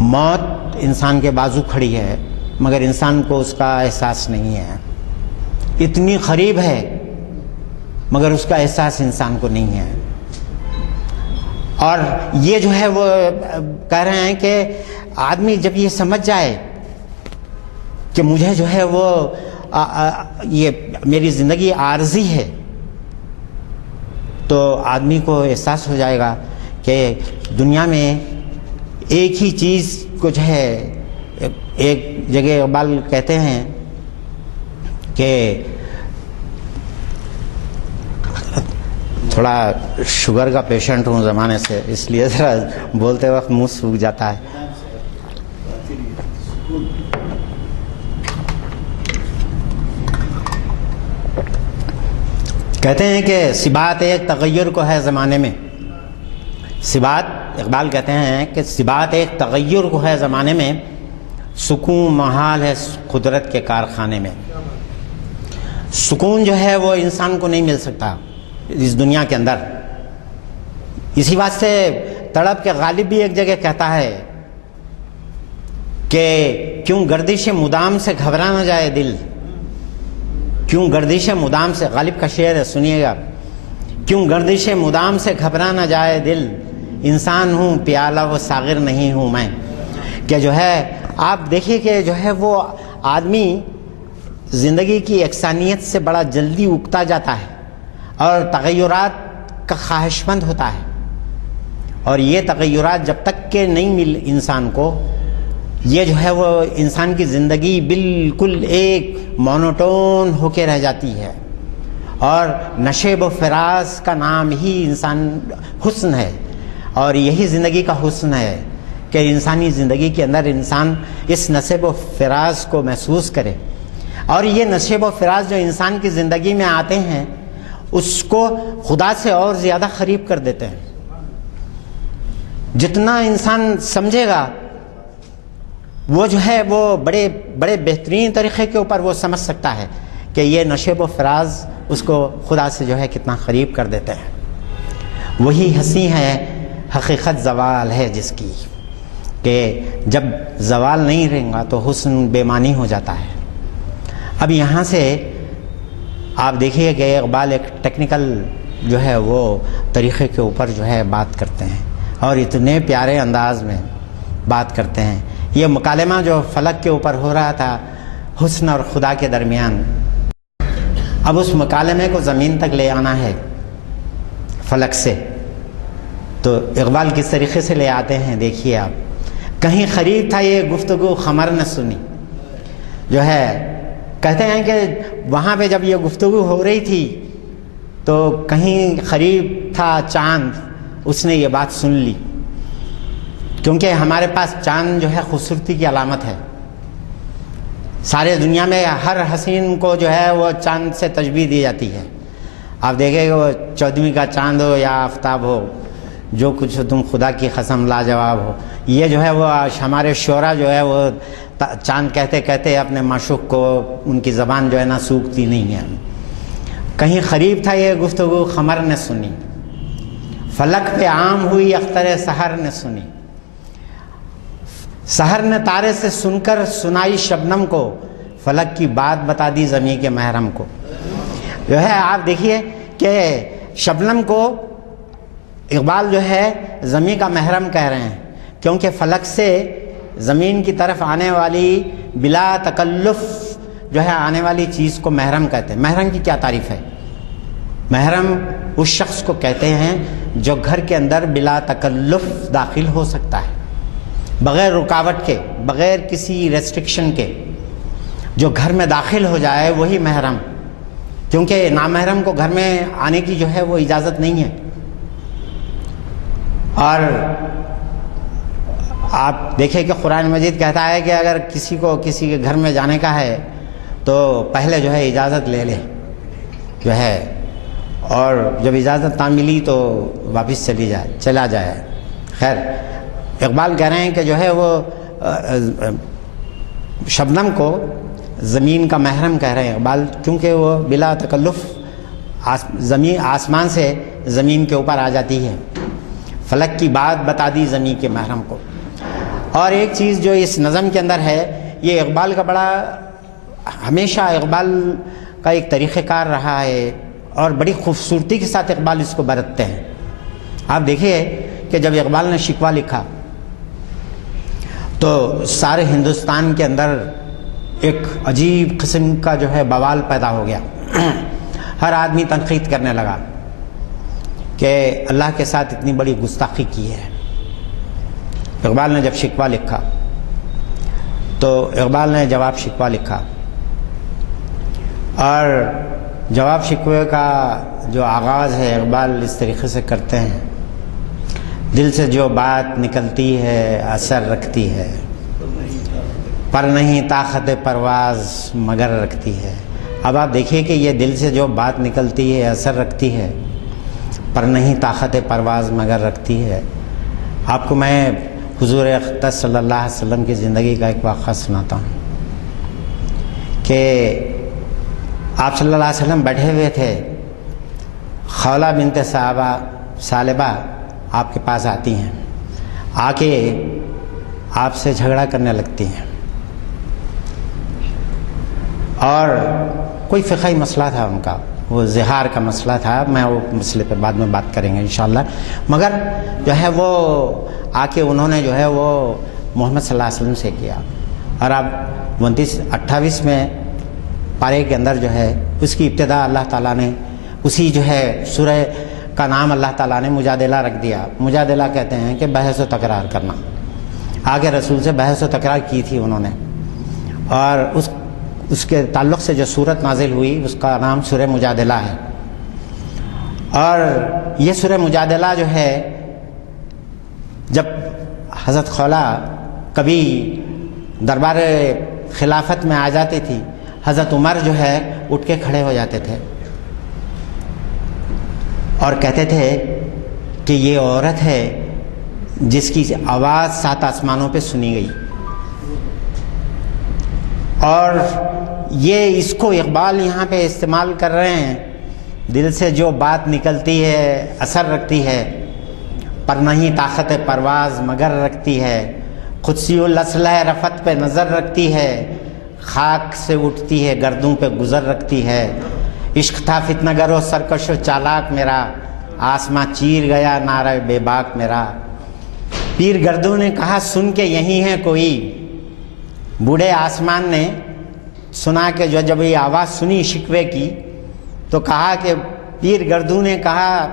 موت انسان کے بازو کھڑی ہے مگر انسان کو اس کا احساس نہیں ہے، اتنی قریب ہے مگر اس کا احساس انسان کو نہیں ہے۔ اور یہ جو ہے وہ کہہ رہے ہیں کہ آدمی جب یہ سمجھ جائے کہ مجھے جو ہے وہ یہ میری زندگی عارضی ہے، تو آدمی کو احساس ہو جائے گا کہ دنیا میں ایک ہی چیز کو جو ہے، ایک جگہ اقبال کہتے ہیں کہ تھوڑا شوگر کا پیشنٹ ہوں زمانے سے، اس لیے ذرا بولتے وقت منہ سوکھ جاتا ہے۔ کہتے ہیں کہ صبات ایک تغیر کو ہے زمانے میں، صبات، اقبال کہتے ہیں کہ صبات ایک تغیر کو ہے زمانے میں، سکون محال ہے قدرت کے کارخانے میں۔ سکون جو ہے وہ انسان کو نہیں مل سکتا اس دنیا کے اندر۔ اسی بات سے طلب کے غالب بھی ایک جگہ کہتا ہے کہ کیوں گردش مدام سے گھبرا نہ جائے دل، کیوں گردش مدام سے، غالب کا شعر ہے سنیے گا، کیوں گردش مدام سے گھبرا نہ جائے دل، انسان ہوں پیالہ و ساغر نہیں ہوں میں۔ کہ جو ہے آپ دیکھیے کہ جو ہے وہ آدمی زندگی کی یکسانیت سے بڑا جلدی اکتا جاتا ہے اور تغیرات کا خواہش مند ہوتا ہے، اور یہ تغیرات جب تک کہ نہیں مل انسان کو، یہ جو ہے وہ انسان کی زندگی بالکل ایک مونوٹون ہو کے رہ جاتی ہے۔ اور نشیب و فراز کا نام ہی انسان حسن ہے، اور یہی زندگی کا حسن ہے کہ انسانی زندگی کے اندر انسان اس نشیب و فراز کو محسوس کرے، اور یہ نشیب و فراز جو انسان کی زندگی میں آتے ہیں اس کو خدا سے اور زیادہ قریب کر دیتے ہیں۔ جتنا انسان سمجھے گا وہ جو ہے وہ بڑے بڑے بہترین طریقے کے اوپر وہ سمجھ سکتا ہے کہ یہ نشیب و فراز اس کو خدا سے جو ہے کتنا قریب کر دیتے ہیں۔ وہی ہنسی ہے حقیقت زوال ہے جس کی، کہ جب زوال نہیں رہے گا تو حسن بے معنی ہو جاتا ہے۔ اب یہاں سے آپ دیکھیے کہ اقبال ایک ٹیکنیکل جو ہے وہ طریقے کے اوپر جو ہے بات کرتے ہیں، اور اتنے پیارے انداز میں بات کرتے ہیں۔ یہ مکالمہ جو فلک کے اوپر ہو رہا تھا حسن اور خدا کے درمیان، اب اس مکالمے کو زمین تک لے آنا ہے فلک سے، تو اقبال کس طریقے سے لے آتے ہیں دیکھیے آپ۔ کہیں قریب تھا یہ گفتگو خمر نے سنی، جو ہے کہتے ہیں کہ وہاں پہ جب یہ گفتگو ہو رہی تھی تو کہیں قریب تھا چاند، اس نے یہ بات سن لی، کیونکہ ہمارے پاس چاند جو ہے خوبصورتی کی علامت ہے۔ سارے دنیا میں ہر حسین کو جو ہے وہ چاند سے تشبیہ دی جاتی ہے۔ آپ دیکھیں کہ وہ 14ویں کا چاند ہو یا آفتاب ہو، جو کچھ تم خدا کی قسم لاجواب ہو، یہ جو ہے وہ ہمارے شعرا جو ہے وہ چاند کہتے کہتے اپنے معشوق کو، ان کی زبان جو ہے نا سوکھتی نہیں ہے۔ کہیں قریب تھا یہ گفتگو خمر نے سنی، فلک پہ عام ہوئی اختر سحر نے سنی، سحر نے تارے سے سن کر سنائی شبنم کو، فلک کی بات بتا دی زمیں کے محرم کو۔ جو ہے آپ دیکھیے کہ شبنم کو اقبال جو ہے زمیں کا محرم کہہ رہے ہیں، کیونکہ فلک سے زمین کی طرف آنے والی بلا تکلف جو ہے آنے والی چیز کو محرم کہتے ہیں۔ محرم کی کیا تعریف ہے؟ محرم اس شخص کو کہتے ہیں جو گھر کے اندر بلا تکلف داخل ہو سکتا ہے، بغیر رکاوٹ کے، بغیر کسی ریسٹرکشن کے، جو گھر میں داخل ہو جائے وہی محرم، کیونکہ نامحرم کو گھر میں آنے کی جو ہے وہ اجازت نہیں ہے۔ اور آپ دیکھیں کہ قرآن مجید کہتا ہے کہ اگر کسی کو کسی کے گھر میں جانے کا ہے تو پہلے جو ہے اجازت لے لے جو ہے، اور جب اجازت نہ ملی تو واپس چلا جائے۔ خیر، اقبال کہہ رہے ہیں کہ جو ہے وہ شبنم کو زمین کا محرم کہہ رہے ہیں اقبال، کیونکہ وہ بلا تکلف آسمان سے زمین کے اوپر آ جاتی ہے، فلک کی بات بتا دی زمین کے محرم کو۔ اور ایک چیز جو اس نظم کے اندر ہے، یہ اقبال کا بڑا، ہمیشہ اقبال کا ایک طریقہ کار رہا ہے، اور بڑی خوبصورتی کے ساتھ اقبال اس کو برتتے ہیں۔ آپ دیکھیے کہ جب اقبال نے شکوہ لکھا تو سارے ہندوستان کے اندر ایک عجیب قسم کا جو ہے بوال پیدا ہو گیا. ہر آدمی تنقید کرنے لگا کہ اللہ کے ساتھ اتنی بڑی گستاخی کی ہے. اقبال نے جب شکوہ لکھا تو اقبال نے جواب شکوہ لکھا، اور جواب شکوے کا جو آغاز ہے اقبال اس طریقے سے کرتے ہیں: دل سے جو بات نکلتی ہے اثر رکھتی ہے، پر نہیں طاقت پرواز مگر رکھتی ہے. اب آپ دیکھیے کہ یہ دل سے جو بات نکلتی ہے اثر رکھتی ہے، پر نہیں طاقت پرواز مگر رکھتی ہے. آپ کو میں حضور اقدس صلی اللہ علیہ وسلم کی زندگی کا ایک واقعہ سناتا ہوں کہ آپ صلی اللہ علیہ وسلم بیٹھے ہوئے تھے. خولہ بنت ثعلبہ آپ کے پاس آتی ہیں، آ کے آپ سے جھگڑا کرنے لگتی ہیں، اور کوئی فقہی مسئلہ تھا ان کا، وہ زہار کا مسئلہ تھا. میں وہ مسئلے پہ بعد میں بات کریں گے انشاءاللہ. مگر جو ہے وہ آ کے انہوں نے جو ہے وہ محمد صلی اللہ علیہ وسلم سے کیا. اور اب 28 میں پارے کے اندر جو ہے اس کی ابتدا اللہ تعالیٰ نے اسی جو ہے سورہ کا نام اللہ تعالیٰ نے مجادلہ رکھ دیا. مجادلہ کہتے ہیں کہ بحث و تکرار کرنا. آگے رسول سے بحث و تکرار کی تھی انہوں نے، اور اس کے تعلق سے جو سورت نازل ہوئی اس کا نام سورہ مجادلہ ہے. اور یہ سورہ مجادلہ جو ہے جب حضرت خولہ کبھی دربار خلافت میں آ جاتی تھی، حضرت عمر جو ہے اٹھ کے کھڑے ہو جاتے تھے اور کہتے تھے کہ یہ عورت ہے جس کی آواز 7 آسمانوں پہ سنی گئی. اور یہ اس کو اقبال یہاں پہ استعمال کر رہے ہیں: دل سے جو بات نکلتی ہے اثر رکھتی ہے، پر نہیں طاقت پرواز مگر رکھتی ہے. قدسی الاسلحہ رفت پہ نظر رکھتی ہے، خاک سے اٹھتی ہے گردوں پہ گزر رکھتی ہے. عشق تھا فتنہ گر و سرکش و چالاک میرا، آسماں چیر گیا نعرہ بے باک میرا. پیر گردوں نے کہا سن کے یہی ہے کوئی، بوڑھے آسمان نے سنا کہ جب یہ آواز سنی شکوے کی تو کہا کہ پیر گردوں نے کہا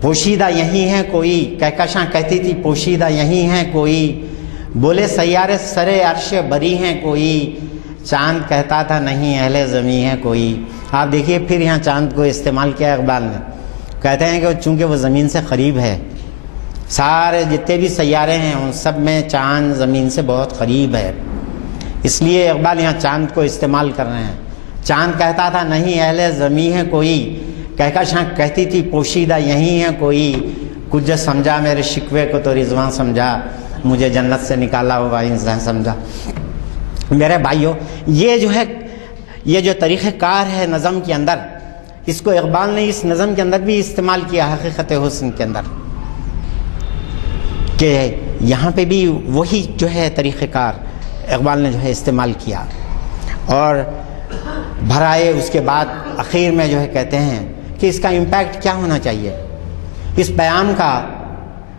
پوشیدہ یہی ہے کوئی. کہکشاں کہتی تھی پوشیدہ یہی ہے کوئی. بولے سیارے سرے عرش بری ہیں کوئی، چاند کہتا تھا نہیں اہل زمیں ہے کوئی. آپ دیکھیے پھر یہاں چاند کو استعمال کیا اقبال نے. کہتے ہیں کہ چونکہ وہ زمین سے قریب ہے، سارے جتنے بھی سیارے ہیں ان سب میں چاند زمین سے بہت قریب ہے، اس لیے اقبال یہاں چاند کو استعمال کر رہے ہیں. چاند کہتا تھا نہیں اہل زمیں ہے کوئی، کہکشاں کہتی تھی پوشیدہ یہی ہے کوئی. کچھ جو سمجھا میرے شکوے کو تو رضوان سمجھا، مجھے جنت سے نکالا ہوا انسان سمجھا. میرے بھائیوں، یہ جو طریقہ کار ہے نظم کے اندر، اس کو اقبال نے اس نظم کے اندر بھی استعمال کیا حقیقت حسن کے اندر، کہ یہاں پہ بھی وہی جو ہے طریقہ کار اقبال نے جو ہے استعمال کیا. اور بھرائے اس کے بعد اخیر میں جو ہے کہتے ہیں کہ اس کا امپیکٹ کیا ہونا چاہیے اس پیام کا،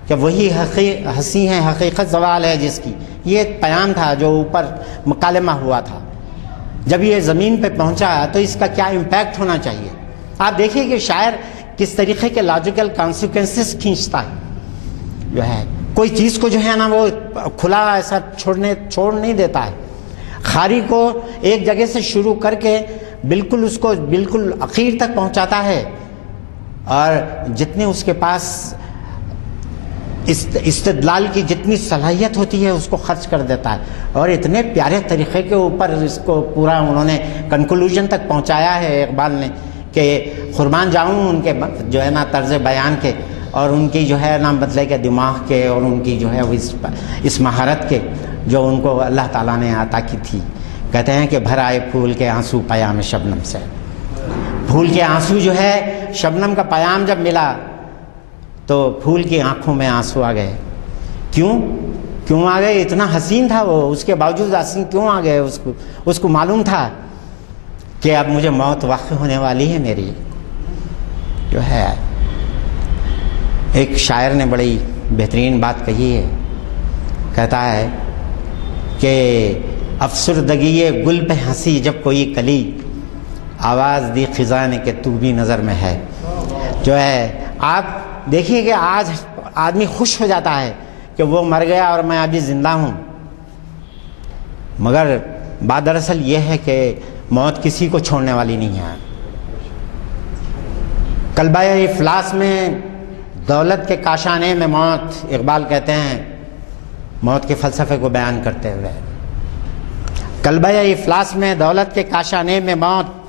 کہ وہی ہنسی ہے حقیقت زوال ہے جس کی. یہ پیام تھا جو اوپر مکالمہ ہوا تھا، جب یہ زمین پہ پہنچا تو اس کا کیا امپیکٹ ہونا چاہیے. آپ دیکھیے کہ شاعر کس طریقے کے لاجیکل کانسیکوینسز کھینچتا ہے. جو ہے کوئی چیز کو جو ہے نا وہ کھلا ایسا چھوڑ نہیں دیتا ہے. خاری کو ایک جگہ سے شروع کر کے بالکل اس کو بالکل اخیر تک پہنچاتا ہے، اور جتنے اس کے پاس استدلال کی جتنی صلاحیت ہوتی ہے اس کو خرچ کر دیتا ہے. اور اتنے پیارے طریقے کے اوپر اس کو پورا انہوں نے کنکلوژن تک پہنچایا ہے اقبال نے کہ قربان جاؤں ان کے جو ہے نا طرز بیان کے، اور ان کی جو ہے نا بدلے کے دماغ کے، اور ان کی جو ہے اس مہارت کے جو ان کو اللہ تعالیٰ نے عطا کی تھی. کہتے ہیں کہ بھر آئے پھول کے آنسو پیام شبنم سے. پھول کے آنسو جو ہے شبنم کا پیام جب ملا تو پھول کی آنکھوں میں آنسو آ گئے. کیوں آ گئے؟ اتنا حسین تھا وہ، اس کے باوجود حسین کیوں آ گئے؟ اس کو معلوم تھا کہ اب مجھے موت واقع ہونے والی ہے میری. جو ہے ایک شاعر نے بڑی بہترین بات کہی ہے، کہتا ہے کہ افسردگی گل پہ ہنسی جب کوئی کلی، آواز دی خزاں نے کہ تو بھی نظر میں ہے۔ جو ہے آپ دیکھیے کہ آج آدمی خوش ہو جاتا ہے کہ وہ مر گیا اور میں ابھی زندہ ہوں، مگر بات دراصل یہ ہے کہ موت کسی کو چھوڑنے والی نہیں ہے۔ کلبہ افلاس میں دولت کے کاشانے میں موت، اقبال کہتے ہیں موت کے فلسفے کو بیان کرتے ہوئے، کلبہ افلاس میں دولت کے کاشانے میں موت،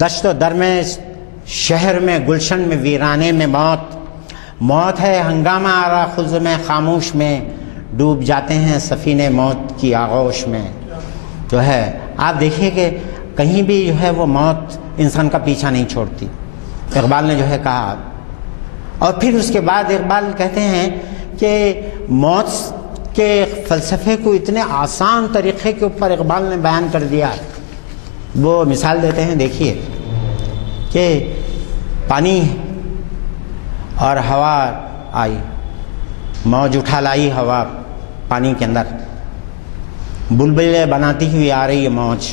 دشت و در میں شہر میں گلشن میں ویرانے میں موت، موت ہے ہنگامہ آرا خلز میں خاموش میں، ڈوب جاتے ہیں سفینے موت کی آغوش میں۔ جو ہے آپ دیکھیے کہ کہیں بھی جو ہے وہ موت انسان کا پیچھا نہیں چھوڑتی، اقبال نے جو ہے کہا۔ اور پھر اس کے بعد اقبال کہتے ہیں کہ موت کے فلسفے کو اتنے آسان طریقے کے اوپر اقبال نے بیان کر دیا۔ وہ مثال دیتے ہیں، دیکھیے کہ پانی اور ہوا آئی، موج اٹھا لائی ہوا پانی کے اندر، بلبلیں بناتی ہوئی آ رہی ہے موج،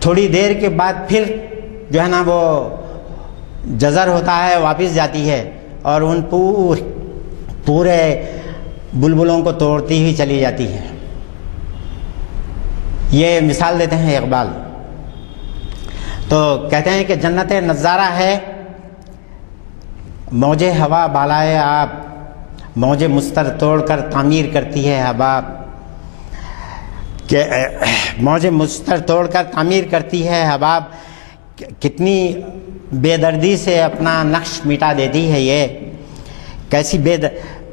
تھوڑی دیر کے بعد پھر جو ہے نا وہ جزر ہوتا ہے، واپس جاتی ہے اور ان پورے بلبلوں کو توڑتی ہوئی چلی جاتی ہے۔ یہ مثال دیتے ہیں اقبال۔ تو کہتے ہیں کہ جنت نظارہ ہے موج ہوا بالائے آپ، موج مستر توڑ کر تعمیر کرتی ہے حباب، کہ موج مستر توڑ کر تعمیر کرتی ہے حباب، کتنی بے دردی سے اپنا نقش مٹا دیتی ہے یہ، کیسی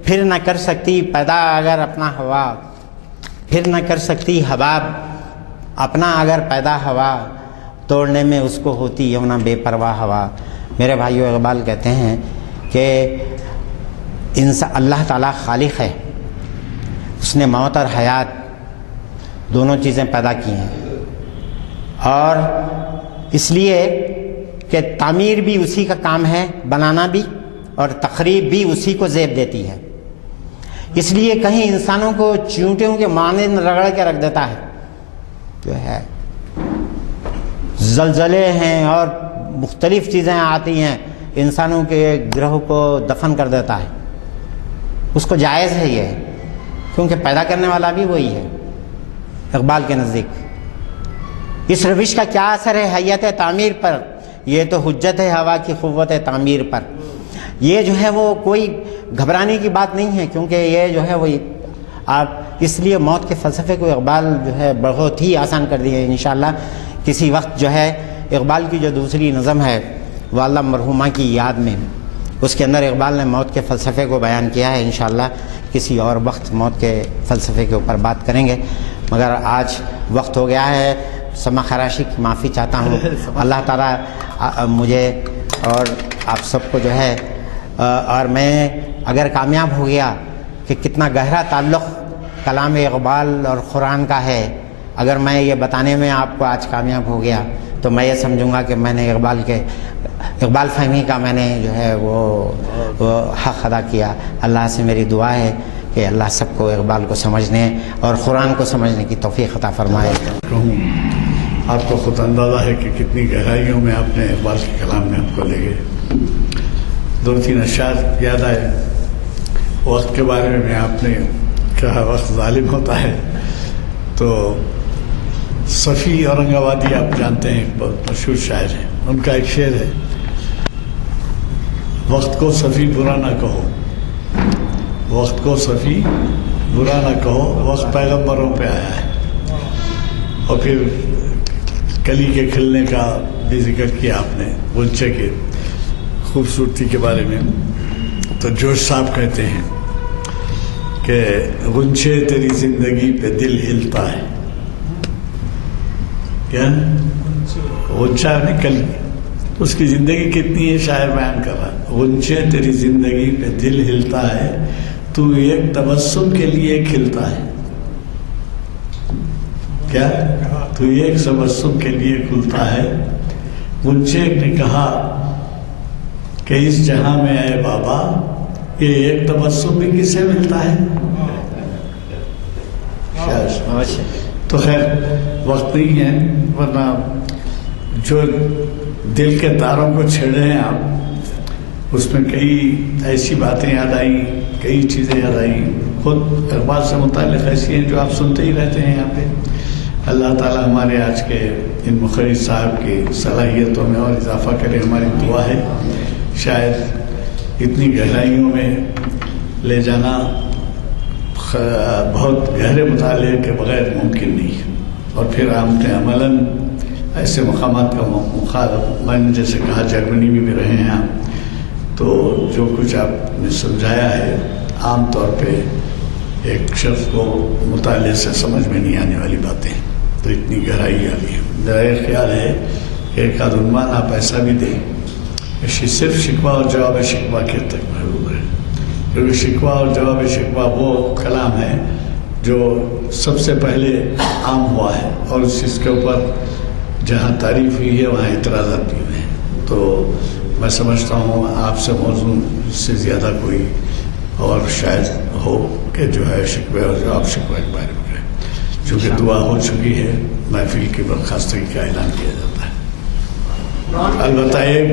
پھر نہ کر سکتی پیدا اگر اپنا ہوا، پھر نہ کر سکتی حباب اپنا اگر پیدا ہوا، توڑنے میں اس کو ہوتی یونا بے پرواہ ہوا۔ میرے بھائیو، اقبال کہتے ہیں کہ اللہ تعالیٰ خالق ہے، اس نے موت اور حیات دونوں چیزیں پیدا کی ہیں، اور اس لیے کہ تعمیر بھی اسی کا کام ہے، بنانا بھی، اور تخریب بھی اسی کو زیب دیتی ہے۔ اس لیے کہیں انسانوں کو چیونٹیوں کے مانند رگڑ کے رکھ دیتا ہے، جو ہے زلزلے ہیں اور مختلف چیزیں آتی ہیں، انسانوں کے گروہ کو دفن کر دیتا ہے۔ اس کو جائز ہے یہ، کیونکہ پیدا کرنے والا بھی وہی ہے اقبال کے نزدیک۔ اس روش کا کیا اثر ہے حیات تعمیر پر، یہ تو حجت ہے ہوا کی قوت تعمیر پر۔ یہ جو ہے وہ کوئی گھبرانے کی بات نہیں ہے، کیونکہ یہ جو ہے وہ آپ اس لیے موت کے فلسفے کو اقبال جو ہے بہت ہی آسان کر دی ہے۔ انشاءاللہ کسی وقت جو ہے اقبال کی جو دوسری نظم ہے واللہ مرحومہ کی یاد میں، اس کے اندر اقبال نے موت کے فلسفے کو بیان کیا ہے۔ انشاءاللہ کسی اور وقت موت کے فلسفے کے اوپر بات کریں گے، مگر آج وقت ہو گیا ہے۔ سما خراشی کی معافی چاہتا ہوں۔ اللہ تعالیٰ مجھے اور آپ سب کو جو ہے، اور میں اگر کامیاب ہو گیا کہ کتنا گہرا تعلق کلام اقبال اور قرآن کا ہے، اگر میں یہ بتانے میں آپ کو آج کامیاب ہو گیا تو میں یہ سمجھوں گا کہ میں نے اقبال فہمی کا میں نے جو ہے وہ حق ادا کیا۔ اللہ سے میری دعا ہے کہ اللہ سب کو اقبال کو سمجھنے اور قرآن کو سمجھنے کی توفیق عطا فرمائے۔ آپ کو خود اندازہ ہے کہ کتنی گہرائیوں میں آپ نے اقبال کے کلام میں ہم کو لے گئے۔ دو تین اشعار یاد آئے وقت کے بارے میں آپ نے کہا وقت ظالم ہوتا ہے، تو صفی اورنگ آبادی آپ جانتے ہیں، ایک بہت مشہور شاعر ہیں، ان کا ایک شعر ہے، وقت کو صفی برا نہ کہو، وقت کو صفی برا نہ کہو، وقت پیغمبروں پہ آیا ہے۔ اور پھر کلی کے کھلنے کا بھی ذکر کیا آپ نے، غنچے کے خوبصورتی کے بارے میں۔ تو جوش صاحب کہتے ہیں کہ غنچے تیری زندگی پہ دل ہلتا ہے، کیا غنچہ نے کلی، اس کی زندگی کتنی ہے شاعر بیان کر رہا ہے۔ غنچے تیری زندگی پہ دل ہلتا ہے، تو ایک تبسم کے لیے کھلتا ہے، کیا تو ایک تبسم کے لیے کھلتا ہے۔ غنچے نے کہا کہ اس جہاں میں اے بابا یہ ایک تبسم بھی کسے ملتا ہے. تو خیر وقت نہیں ہے، ورنہ جو دل کے تاروں کو چھیڑے ہیں آپ، اس میں کئی ایسی باتیں یاد آئیں، کئی چیزیں یاد آئیں. خود اقبال سے متعلق ایسی ہیں جو آپ سنتے ہی رہتے ہیں یہاں پہ. اللہ تعالیٰ ہمارے آج کے ان مخرج صاحب کی صلاحیتوں میں اور اضافہ کرے، ہماری دعا ہے. شاید اتنی گہرائیوں میں لے جانا بہت گہرے مطالعے کے بغیر ممکن نہیں ہے. اور پھر ہم نے عملاً ایسے مقامات کا مخالف، میں نے جیسے کہا جرمنی میں بھی رہے ہیں آپ، تو جو کچھ آپ نے سمجھایا ہے عام طور پہ ایک شخص کو مطالعے سے سمجھ میں نہیں آنے والی باتیں، تو اتنی گہرائی آ گئی. میرا یہ خیال ہے کہ ایک آدھ عنوان آپ ایسا بھی دیں کہ صرف شکوہ اور جواب شکوہ کے تک محدود ہے، کیونکہ شکوہ اور جواب شکوہ وہ کلام ہے جو سب سے پہلے عام ہوا ہے، اور اس چیز کے اوپر جہاں تعریف ہوئی ہے وہاں اعتراضات بھی ہوئے ہیں. تو میں سمجھتا ہوں آپ سے موضوع اس سے زیادہ کوئی اور شاید ہو کہ جو ہے شکوہ اور جواب شکوہ کے بارے میں ہے. چونکہ دعا ہو چکی ہے، محفل کی برخاستگی کا اعلان کیا جاتا ہے. البتہ ایک